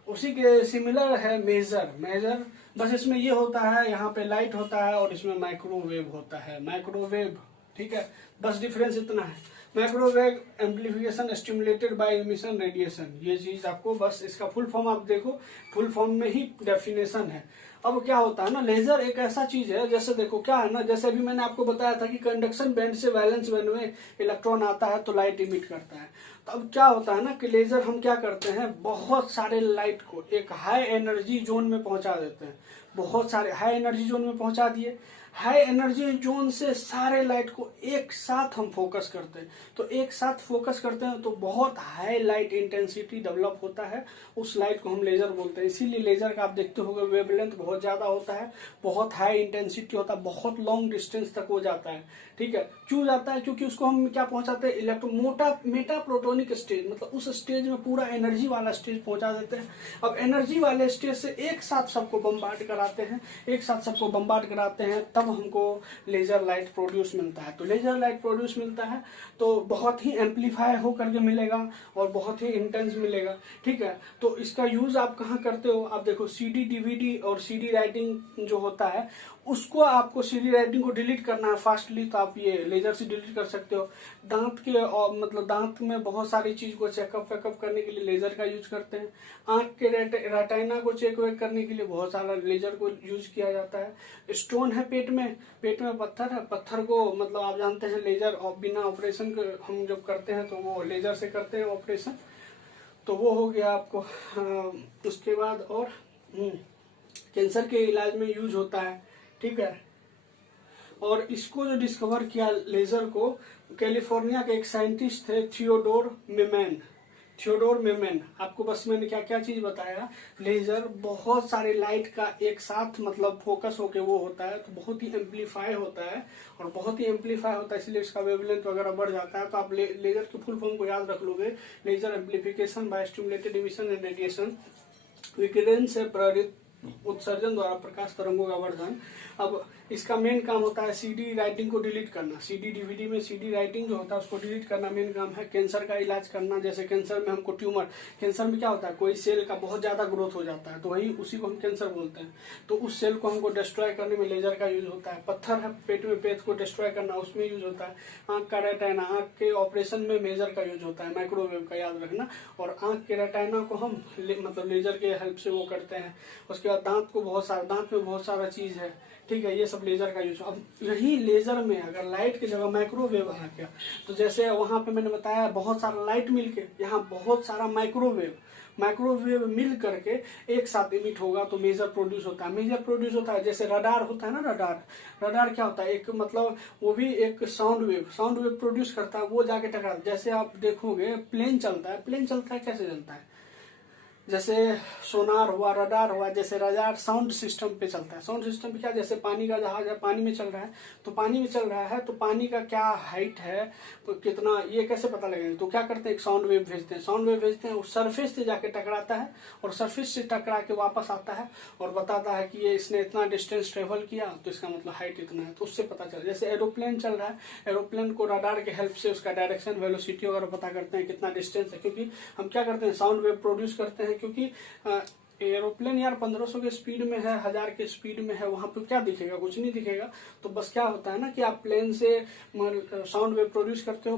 उसी के सिमिलर है मेजर बस इसमें ये होता है, यहाँ पे लाइट होता है और इसमें माइक्रोवेव होता है, माइक्रोवेव, ठीक है। बस डिफरेंस इतना है। Microwave amplification stimulated by emission radiation, ये चीज आपको बस इसका फुल फॉर्म आप देखो, फुल फॉर्म में ही डेफिनेशन है। अब क्या होता है ना, लेजर एक ऐसा चीज है, जैसे देखो क्या है ना, जैसे अभी मैंने आपको बताया था कि कंडक्शन बैंड से वैलेंस बैंड में इलेक्ट्रॉन आता है तो लाइट इमिट करता है। तो अब क्या होता है ना कि लेजर हम क्या करते हैं, बहुत सारे लाइट को एक हाई एनर्जी जोन में पहुंचा देते हैं। बहुत सारे हाई एनर्जी जोन में पहुंचा दिए, हाई एनर्जी जोन से सारे लाइट को एक साथ हम फोकस करते हैं। तो एक साथ फोकस करते हैं तो बहुत हाई लाइट इंटेंसिटी डेवलप होता है, उस लाइट को हम लेजर बोलते हैं। इसीलिए लेजर का आप देखते होंगे वेवलेंथ बहुत ज्यादा होता है, बहुत हाई इंटेंसिटी होता है, बहुत लॉन्ग डिस्टेंस तक हो जाता है, ठीक है। क्यों जाता है, क्योंकि उसको हम क्या पहुंचाते हैं, मेटा प्रोटोनिक स्टेज, मतलब उस स्टेज में पूरा एनर्जी वाला स्टेज पहुंचा देते हैं। अब एनर्जी वाले स्टेज से एक साथ सबको बम्बार्ड कराते हैं, एक साथ सबको बम्बार्ड कराते हैं, तब तब हमको लेजर लाइट प्रोड्यूस मिलता है। तो लेजर लाइट प्रोड्यूस मिलता है तो बहुत ही एम्पलीफाई हो करके मिलेगा और बहुत ही इंटेंस मिलेगा, ठीक है। तो इसका यूज आप कहाँ करते हो, आप देखो सीडी डीवीडी और सीडी राइटिंग जो होता है उसको आपको सीडी राइटिंग को डिलीट करना है फास्टली, तो आप ये लेजर से डिलीट कर सकते हो। दांत के और मतलब दांत में बहुत सारी चीज को चेकअप वेकअप करने के लिए लेजर का यूज करते हैं। आंख के रेटाइना को चेक वेक करने के लिए बहुत सारा लेजर को यूज किया जाता है। स्टोन है पेट में पत्थर है, पत्थर को मतलब आप जानते हैं लेजर और बिना ऑपरेशन के हम जब करते हैं तो वो लेजर से करते हैं ऑपरेशन, तो वो हो गया आपको। उसके बाद और कैंसर के इलाज में यूज होता है, ठीक है। और इसको जो डिस्कवर किया लेजर को, कैलिफोर्निया के एक साइंटिस्ट थे थियोडोर मेमन। आपको बस मैंने क्या क्या चीज बताया, लेजर बहुत सारे लाइट का एक साथ मतलब फोकस होके वो होता है, तो बहुत ही एम्पलीफाई होता है और बहुत ही एम्पलीफाई होता है, इसलिए इसका वेवलेंथ वगैरह बढ़ जाता है। तो आप लेजर की फुल फॉर्म को याद रख लोगे, laser amplification by stimulated emission and radiation, विकिरण से प्रेरित उत्सर्जन द्वारा प्रकाश तरंगों का वर्धन। अब इसका मेन काम होता है सीडी राइटिंग को डिलीट करना। सीडी डीवीडी में सीडी राइटिंग जो होता है उसको डिलीट करना मेन काम है। कैंसर का इलाज करना, जैसे कैंसर में हमको ट्यूमर, कैंसर में क्या होता है कोई सेल का बहुत ज्यादा ग्रोथ हो जाता है तो वही उसी को हम कैंसर बोलते हैं, तो उस सेल को हमको डिस्ट्रॉय करने में लेजर का यूज होता है। पत्थर है पेट में, पेट को डिस्ट्रॉय करना उसमें यूज होता है। आंख का रेटाइना, आंख के ऑपरेशन में मेजर का यूज होता है, माइक्रोवेव का याद रखना। और आंख के रेटाइना को हम मतलब लेजर के हेल्प से वो करते हैं। उसके बाद दांत को दांत में बहुत सारा चीज है, ठीक है, ये सब लेजर का यूज। अब यही लेजर में अगर लाइट की जगह माइक्रोवेव आ गया, तो जैसे वहां पे मैंने बताया बहुत सारा लाइट मिलके यहाँ बहुत सारा माइक्रोवेव मिल करके एक साथ इमिट होगा तो मेजर प्रोड्यूस होता है। जैसे रडार होता है ना, रडार क्या होता है, एक मतलब वो भी एक साउंड वेव प्रोड्यूस करता है, वो जाके टकरा। जैसे आप देखोगे प्लेन चलता है कैसे चलता है, जैसे सोनार हुआ, रडार हुआ, जैसे रडार साउंड सिस्टम पे चलता है। साउंड सिस्टम पे क्या, जैसे पानी का जहाज है, पानी में चल रहा है तो पानी का क्या हाइट है, तो कितना, ये कैसे पता लगेगा, तो क्या करते हैं एक साउंड वेव भेजते हैं, वो सरफेस से जाके टकराता है और सरफेस से टकरा के वापस आता है और बताता है कि ये इसने इतना डिस्टेंस ट्रेवल किया तो इसका मतलब हाइट इतना है, तो उससे पता चल। जैसे एरोप्लेन चल रहा है, एरोप्लेन को रडार के हेल्प से उसका डायरेक्शन, वेलोसिटी वगैरह पता करते हैं कितना डिस्टेंस है, क्योंकि हम क्या करते हैं साउंड वेव प्रोड्यूस करते हैं। क्योंकि एरोप्लेन यार 1500 के स्पीड में है, 1000 के स्पीड में है, वहां पे क्या दिखेगा, कुछ नहीं दिखेगा। तो बस क्या होता है ना कि आप प्लेन से साउंड वेव प्रोड्यूस करते हो,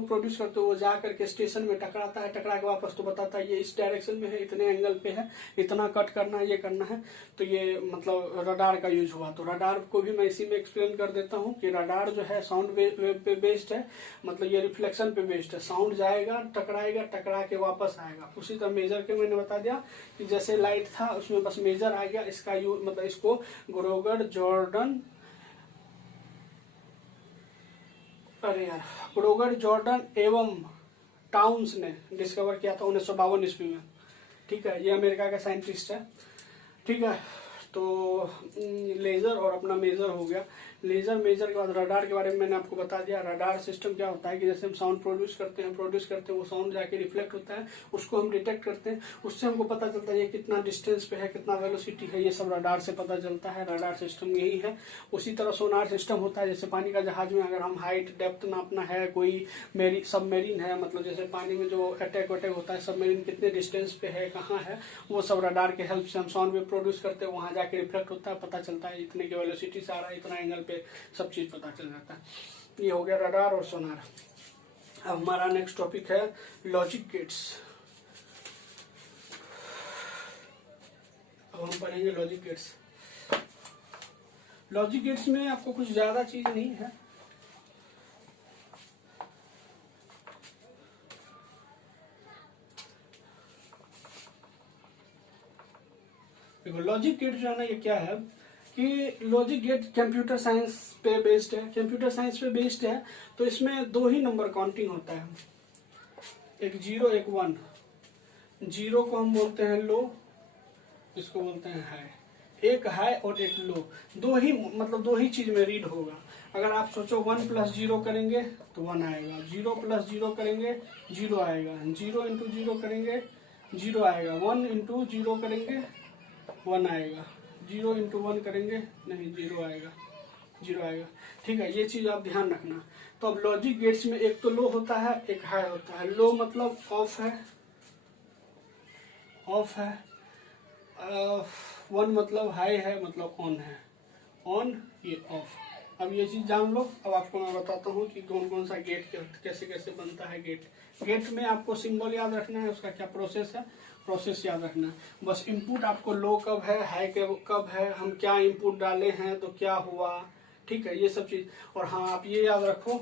वो जा करके स्टेशन में टकराता है, टकरा के वापस तो बताता है ये इस डायरेक्शन में है, इतने एंगल पे है, इतना कट करना है, ये करना है। तो ये मतलब रडार का यूज हुआ। तो रडार को भी मैं इसी में एक्सप्लेन कर देता हूँ कि रडार जो है साउंड वेव पे बेस्ड है, मतलब ये रिफ्लेक्शन पे बेस्ड है। साउंड जाएगा, टकराएगा, टकरा के वापस आएगा। उसी तरह मेजर के मैंने बता दिया कि जैसे लाइट था उसमें बस मेजर आ गया, इसका यूज मतलब इसको ग्रोगर जॉर्डन एवं टाउन्स ने डिस्कवर किया था 1952 ईस्वी में, ठीक है। ये अमेरिका का साइंटिस्ट है, ठीक है। तो लेजर और अपना मेजर हो गया। लेजर मेजर के बाद रडार के बारे में मैंने आपको बता दिया। रडार सिस्टम क्या होता है कि जैसे हम साउंड प्रोड्यूस करते हैं वो साउंड जाके रिफ्लेक्ट होता है, उसको हम डिटेक्ट करते हैं, उससे हमको पता चलता है ये कितना डिस्टेंस पे है, कितना वेलोसिटी है, ये सब रडार से पता चलता है। रडार सिस्टम यही है। उसी तरह सोनार सिस्टम होता है, जैसे पानी का जहाज में अगर हम हाइट डेप्थ नापना है, कोई सबमेरीन है, मतलब जैसे पानी में जो अटैक होता है, सबमेरीन कितने डिस्टेंस पे है, कहाँ है, वो सब रडार के हेल्प से हम साउंड वेव प्रोड्यूस करते हैं, वहां जाके रिफ्लेक्ट होता है, पता चलता है इतने की वेलोसिटी से आ रहा है, इतना एंगल पे, सब चीज पता चल जाता है। ये हो गया रडार और सोनार। अब हमारा नेक्स्ट टॉपिक है लॉजिक गेट्स। अब हम पढ़ेंगे लॉजिक गेट्स। लॉजिक गेट्स में आपको कुछ ज्यादा चीज नहीं है, देखो लॉजिक गेट जो है ना, ये क्या है कि लॉजिक गेट कंप्यूटर साइंस पे बेस्ड है। तो इसमें 2 ही नंबर काउंटिंग होता है, एक 0 एक 1। 0 को हम बोलते हैं लो, इसको बोलते हैं हाई। एक हाई और एक लो, दो ही चीज में रीड होगा। अगर आप सोचो 1 + 0 करेंगे तो 1 आएगा, 0 + 0 करेंगे 0 आएगा, 0 × 0 करेंगे 0 आएगा, 1 × 0 करेंगे 1 आएगा, 0 × 1 करेंगे नहीं 0 आएगा, जीरो आएगा। ठीक है, ये चीज आप ध्यान रखना। तो अब लॉजिक गेट्स में एक तो लो होता है, एक हाई होता है। लो मतलब ऑफ है, ऑफ है। वन मतलब हाई है, मतलब ऑन है, ऑन, ये ऑफ। अब ये चीज जान लो। अब आपको मैं बताता हूँ कि कौन कौन सा गेट कैसे कैसे बनता है। गेट में आपको सिंबल याद रखना है, उसका क्या प्रोसेस है, प्रोसेस याद रखना है। बस इनपुट आपको लो कब है, हाई कब है, हम क्या इनपुट डाले हैं तो क्या हुआ। ठीक है, ये सब चीज। और हाँ, आप ये याद रखो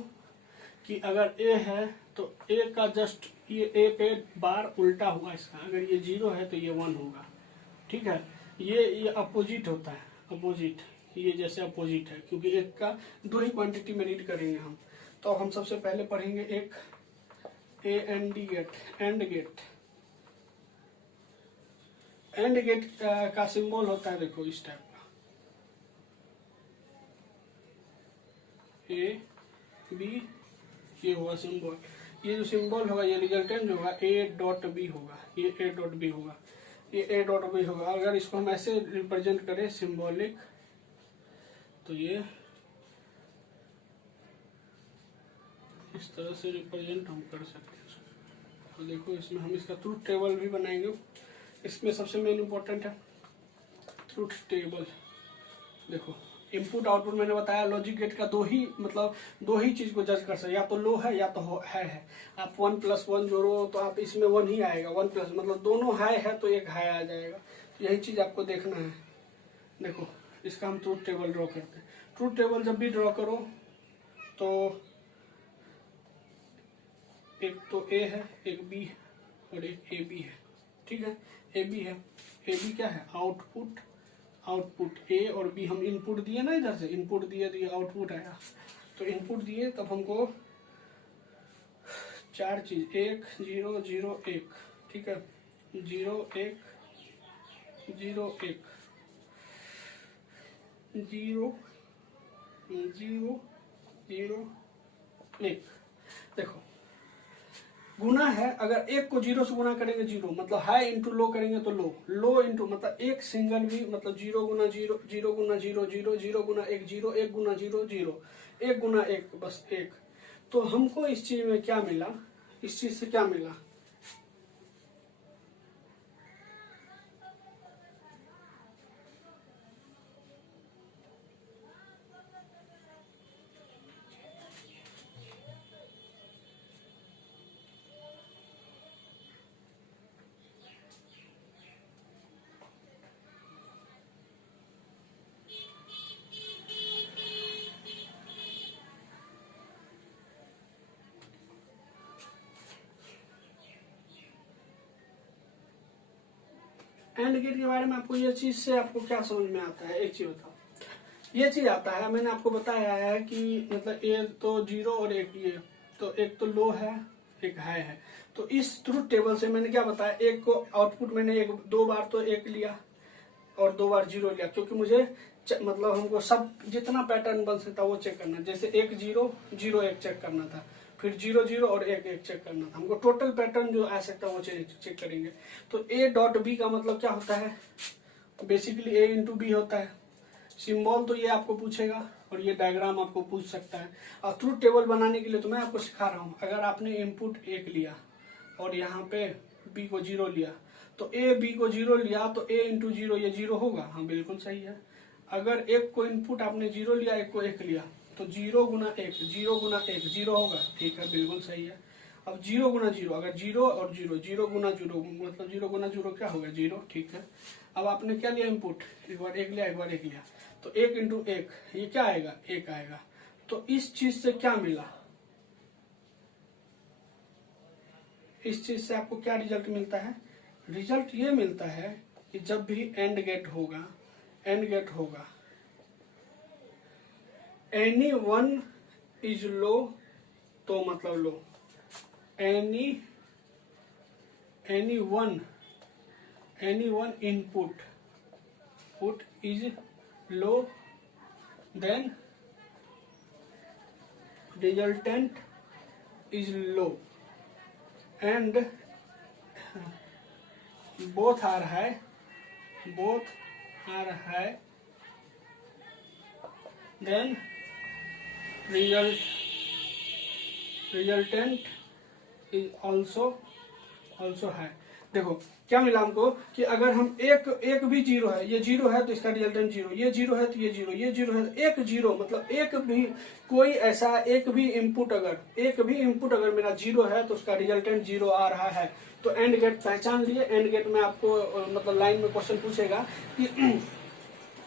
कि अगर ए है तो ए का जस्ट ये ए पे बार उल्टा हुआ इसका, अगर ये जीरो है तो ये वन होगा। ठीक है, ये अपोजिट होता है, अपोजिट, ये जैसे अपोजिट है, क्योंकि एक का दो ही क्वांटिटी में रीड करेंगे हम। तो हम सबसे पहले पढ़ेंगे एक एंड गेट। एंड गेट का सिंबल होता है, देखो इस टाइप का, ए बी, ये हुआ सिंबल। ये जो सिंबल होगा, ये रिजल्टेंट होगा ए डॉट बी होगा, ये ए डॉट बी होगा, ये ए डॉट बी होगा। अगर इसको हम ऐसे रिप्रेजेंट करें सिंबॉलिक, तो ये इस तरह से रिप्रेजेंट हम कर सकते हैं इसको। तो देखो, इसमें हम इसका ट्रूथ टेबल भी बनाएंगे। इसमें सबसे मेन इंपॉर्टेंट है ट्रूथ टेबल। देखो, इनपुट आउटपुट मैंने बताया, लॉजिक गेट का दो ही चीज को जज कर सकते, या तो लो है या तो है। आप 1 + 1 जोड़ो तो आप इसमें 1 ही आएगा, 1 प्लस मतलब दोनों हाई है तो एक हाई आ जाएगा। यही चीज आपको देखना है। देखो, इसका हम ट्रूथ टेबल ड्रॉ करते हैं। ट्रूथ टेबल जब भी ड्रॉ करो तो एक तो ए है, एक बी है और एक ए बी है। ठीक है, ए बी है। ए बी क्या है, आउटपुट। ए और बी हम इनपुट दिए ना, इधर से इनपुट दिए तो ये आउटपुट आया। तो इनपुट दिए तब हमको चार चीज, 1 0 0 1। ठीक है, 0 1 0 1 0 0 0 1। देखो, गुना है, अगर एक को जीरो से गुना करेंगे जीरो, मतलब हाई इंटू लो करेंगे तो लो इंटू मतलब एक सिंगल भी, मतलब 0 गुना 0 0 गुना 0 0 0 गुना 1 0 1 गुना 0 0 1 गुना 1 बस 1। तो हमको इस चीज में क्या मिला, इस चीज से क्या मिला, एंड गेट के बारे में आपको ये चीज से आपको क्या समझ में आता है, एक चीज बताओ। ये चीज आता है, मैंने आपको बताया है कि मतलब ए तो जीरो और एक ये, तो एक तो लो है एक हाई है। तो इस ट्रूथ टेबल से मैंने क्या बताया, एक को आउटपुट मैंने एक दो बार तो एक लिया और दो बार जीरो लिया, क्योंकि मुझे मतलब हमको सब जितना पैटर्न बन सकता वो चेक करना। जैसे 1 0 0 1 चेक करना था, फिर 0 0 और 1 1 चेक करना था। हमको टोटल पैटर्न जो आ सकता है वो चेक करेंगे। तो ए डॉट बी का मतलब क्या होता है, बेसिकली ए इंटू बी होता है। सिंबल तो ये आपको पूछेगा और ये डायग्राम आपको पूछ सकता है। और ट्रूथ टेबल बनाने के लिए तो मैं आपको सिखा रहा हूँ। अगर आपने इनपुट 1 लिया और यहाँ पे बी को 0 लिया, तो ए बी को 0 लिया तो ए इंटू 0 ये 0 होगा। हाँ, बिल्कुल सही है। अगर एक को इनपुट आपने 0 लिया, एक को 1 लिया, तो 0 गुना 1 0 गुना 1 0 होगा। ठीक है, बिल्कुल सही है। अब 0 गुना 0, अगर 0 और 0 0 गुना 0 मतलब 0 गुना 0 क्या होगा, 0। ठीक है, अब आपने क्या लिया इनपुट, एक बार 1 लिया एक बार 1 लिया, तो 1 इंटू 1 ये क्या आएगा, 1 आएगा। तो इस चीज से क्या मिला, इस चीज से आपको क्या रिजल्ट मिलता है, रिजल्ट ये मिलता है कि जब भी एंड गेट होगा एनी वन इज लो तो मतलब low, any one input is low, then resultant is low and both are high then resultant is also है। देखो क्या मिला हमको कि अगर हम एक भी जीरो है, ये जीरो है तो इसका रिजल्टेंट जीरो, ये जीरो है तो ये जीरो, ये जीरो है तो एक जीरो, मतलब एक भी कोई ऐसा एक भी इनपुट अगर मेरा जीरो है तो उसका रिजल्टेंट जीरो आ रहा है। तो एंड गेट पहचान लिए। एंड गेट में आपको मतलब लाइन में क्वेश्चन पूछेगा कि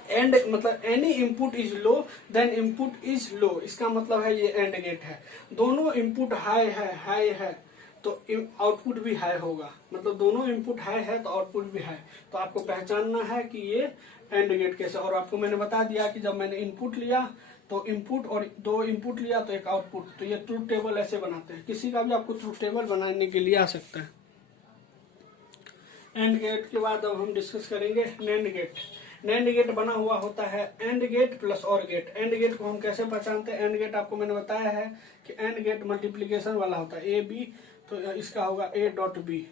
एंड मतलब any input is low then input is low, इसका मतलब है ये एंड गेट है। दोनों इनपुट हाई है तो आउटपुट भी हाई होगा, मतलब दोनों इनपुट हाई है तो आउटपुट भी हाई। तो आपको पहचानना है कि ये एंड गेट कैसे। और आपको मैंने बता दिया कि जब मैंने इनपुट लिया तो इनपुट और दो इनपुट लिया तो एक आउटपुट, तो ये ट्रूथ टेबल ऐसे बनाते हैं। किसी का भी आपको ट्रूथ टेबल बनाने के लिए आ सकता है। एंड गेट के बाद अब हम डिस्कस करेंगे नैंड गेट। नैंड गेट बना हुआ होता है एंड गेट प्लस और गेट। एंड गेट को हम कैसे पहचानते हैं? एंड गेट आपको मैंने बताया है कि एंड गेट मल्टीप्लीकेशन वाला होता है। ए बी तो इसका होगा ए डॉट बी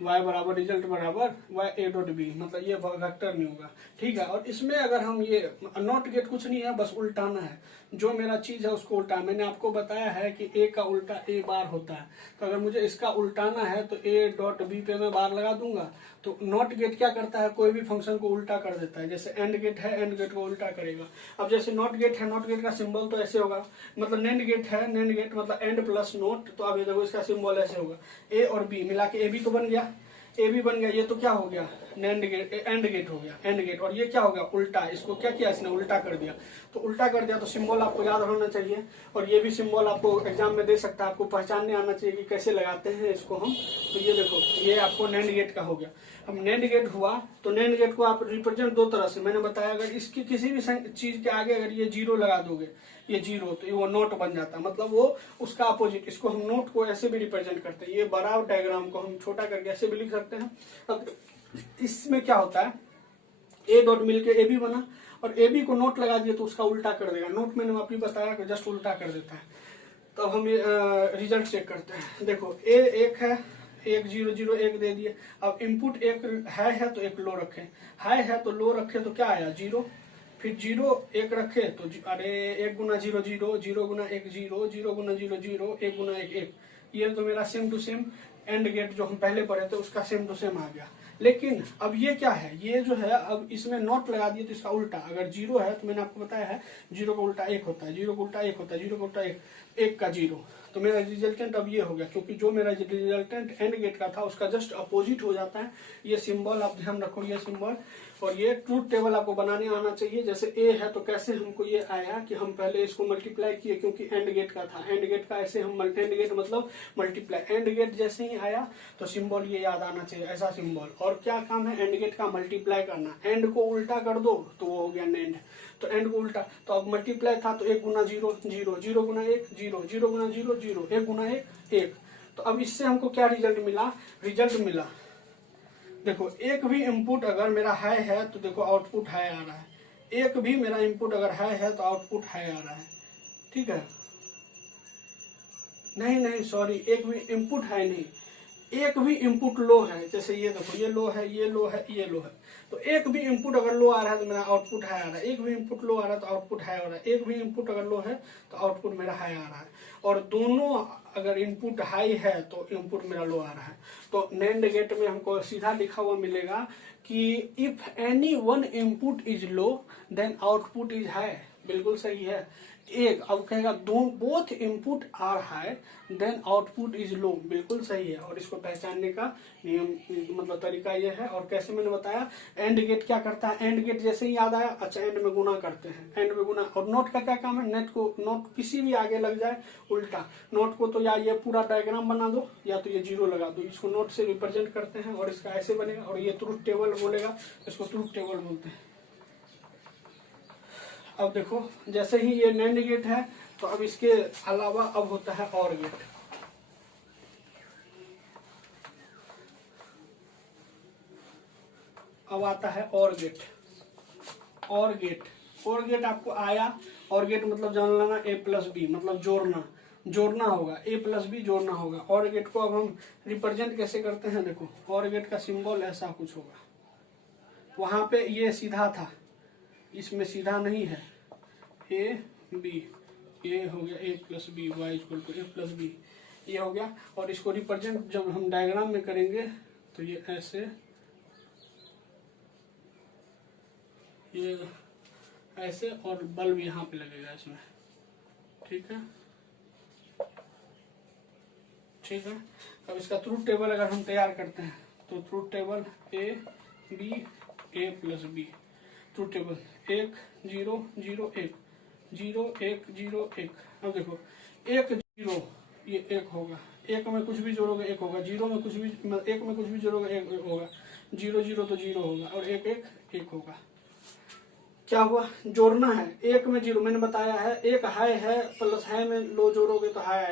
y बराबर रिजल्ट बराबर y a डॉट बी, मतलब ये वेक्टर नहीं होगा, ठीक है। और इसमें अगर हम ये नॉट गेट कुछ नहीं है, बस उल्टाना है। जो मेरा चीज है उसको उल्टा, मैंने आपको बताया है कि a का उल्टा a बार होता है, तो अगर मुझे इसका उल्टाना है तो a डॉट बी पे मैं बार लगा दूंगा। तो नॉट गेट क्या करता है? कोई भी फंक्शन को उल्टा कर देता है। जैसे एंड गेट है, एंड गेट को उल्टा करेगा। अब जैसे नॉट गेट है, नॉट गेट का सिंबल तो ऐसे होगा, मतलब नैंड गेट है, नैंड गेट मतलब एंड प्लस नॉट, तो अब ये देखो इसका सिंबल ऐसे होगा, ए और बी मिला के ए बी तो बन गया, ए बी बन गया। ये तो क्या हो गया? नैंड गेट, एंड गेट हो गया, एंड गेट। और ये क्या हो गया? उल्टा। इसको क्या किया इसने? उल्टा कर दिया। तो उल्टा कर दिया तो सिंबल आपको याद होना चाहिए, और ये भी सिंबल आपको एग्जाम में दे सकता है। आपको पहचानने आना चाहिए कि कैसे लगाते हैं इसको हम। तो ये देखो, ये आपको नैंड गेट का हो गया। अब नैंड गेट हुआ तो नैंड गेट को आप रिप्रेजेंट दो तरह से, मैंने बताया अगर इसकी किसी भी चीज के आगे अगर ये जीरो लगा दोगे, ये जीरो, तो वो नोट बन जाता है, मतलब वो उसका अपोजिट। इसको हम नोट को ऐसे भी रिप्रेजेंट करते हैं। ये बड़ा डायग्राम को हम छोटा करके ऐसे भी लिख सकते हैं। अब इसमें क्या होता है, ए डॉट मिलके ए बी बना, और ए बी को नोट लगा दिए तो उसका उल्टा कर देगा। नोट मैंने आपको बताया कि जस्ट उल्टा कर देता है। तो अब हम ये रिजल्ट चेक करते हैं। देखो ए एक है, एक 0 0 1 दे दिए। अब इनपुट एक है तो एक लो रखे, हाई है तो लो रखे, तो क्या आया? 0। फिर 0 1 रखे तो अरे 1 गुना 0 0, 0 गुना 1 0, 0 गुना 0 0, 1 गुना 1 1। ये तो मेरा same to same and gate जो हम पहले पढ़े थे उसका सेम टू सेम आ गया। लेकिन अब ये क्या है? ये जो है अब इसमें नॉट लगा दिए तो इसका उल्टा। अगर 0 है तो मैंने आपको बताया है 0 का उल्टा 1 होता है, 0 का उल्टा 1 होता है, 0 का उल्टा 1 का 0। तो मेरा रिजल्टेंट अब ये हो गया, क्योंकि जो मेरा रिजल्टेंट एंड गेट का था उसका जस्ट अपोजिट हो जाता है। ये सिंबल आप ध्यान रखो, ये सिंबल। और ये ट्रूथ टेबल आपको बनाने आना चाहिए। जैसे ए है तो कैसे हमको ये आया कि हम पहले इसको मल्टीप्लाई किए, क्योंकि एंड गेट का था। एंड गेट का ऐसे हम एंड गेट मतलब मल्टीप्लाई, एंड गेट जैसे ही आया तो सिंबल ये याद आना चाहिए, ऐसा सिंबल। और क्या काम है? एंड गेट का मल्टीप्लाई करना। एंड को उल्टा कर दो तो वो हो गया नैंड। तो एंड को उल्टा, तो अब मल्टीप्लाई था तो 1 गुना 0 0, 0 गुना 1 0, 0 गुना 0 0, 1 गुना 1 1। तो अब इससे हमको क्या रिजल्ट मिला? रिजल्ट मिला, देखो एक भी इनपुट अगर मेरा हाई है तो देखो आउटपुट हाई आ रहा है। एक भी मेरा इनपुट अगर हाई है तो आउटपुट हाई आ रहा है, ठीक है। नहीं सॉरी, एक भी इनपुट हाई नहीं, एक भी इनपुट लो है। जैसे ये देखो, ये लो है, ये लो है, ये लो है। तो एक भी इनपुट अगर लो आ रहा है तो मेरा आउटपुट हाई आ रहा है। एक भी इनपुट लो आ रहा है तो आउटपुट हाई आ रहा है। एक भी इनपुट अगर लो है तो आउटपुट मेरा हाई आ रहा है। और दोनों अगर इनपुट हाई है तो इनपुट मेरा लो आ रहा है। तो नैंड गेट में हमको सीधा लिखा हुआ मिलेगा कि if any one input is low then output is high. बिल्कुल सही है। एक अब कहेगा both input are high then output is low, बिल्कुल सही है। और इसको पहचानने का नियम मतलब तरीका ये है। और कैसे मैंने बताया, एंड गेट क्या करता है? एंड गेट जैसे ही याद आया, अच्छा एंड में गुना करते हैं, एंड में गुना। और नोट का क्या काम है? नेट को नोट किसी भी आगे लग जाए उल्टा। नोट को तो या ये पूरा डायग्राम बना दो या तो ये 0 लगा दो। इसको नोट से रिप्रेजेंट करते हैं और इसका ऐसे बनेगा। और ये ट्रूथ टेबल बोलेगा, इसको ट्रूथ टेबल बोलते हैं। अब देखो, जैसे ही ये नैंड गेट है तो अब इसके अलावा अब होता है और गेट। अब आता है और गेट। और गेट आपको आया। और गेट मतलब जान लेना ए प्लस बी, मतलब जोड़ना होगा, ए प्लस बी जोड़ना होगा। और गेट को अब हम रिप्रेजेंट कैसे करते हैं? देखो, और गेट का सिंबल ऐसा कुछ होगा। वहां पे ये सीधा था, इसमें सीधा नहीं है, ए बी, ये हो गया A plus B, Y equal to A plus B, ये हो गया। और इसको रिप्रेजेंट जब हम डायग्राम में करेंगे तो ये ऐसे, ये ऐसे, और बल्ब यहाँ पे लगेगा इसमें, ठीक है, ठीक है। अब इसका ट्रूथ टेबल अगर हम तैयार करते हैं तो truth table A B A plus B, truth table 1 0 0 1 0 1 0 1। अब देखो 1 0 ये 1 होगा, 1 में कुछ भी जोड़ोगे 1 होगा, 0 में कुछ भी 1 में कुछ भी जोड़ोगे 1 होगा, 0 0 तो 0 होगा, और 1 1 1 होगा। क्या हुआ, जोड़ना है, 1 में 0 मैंने बताया है, एक हाई है प्लस हाई में लो जोड़ोगे तो हाई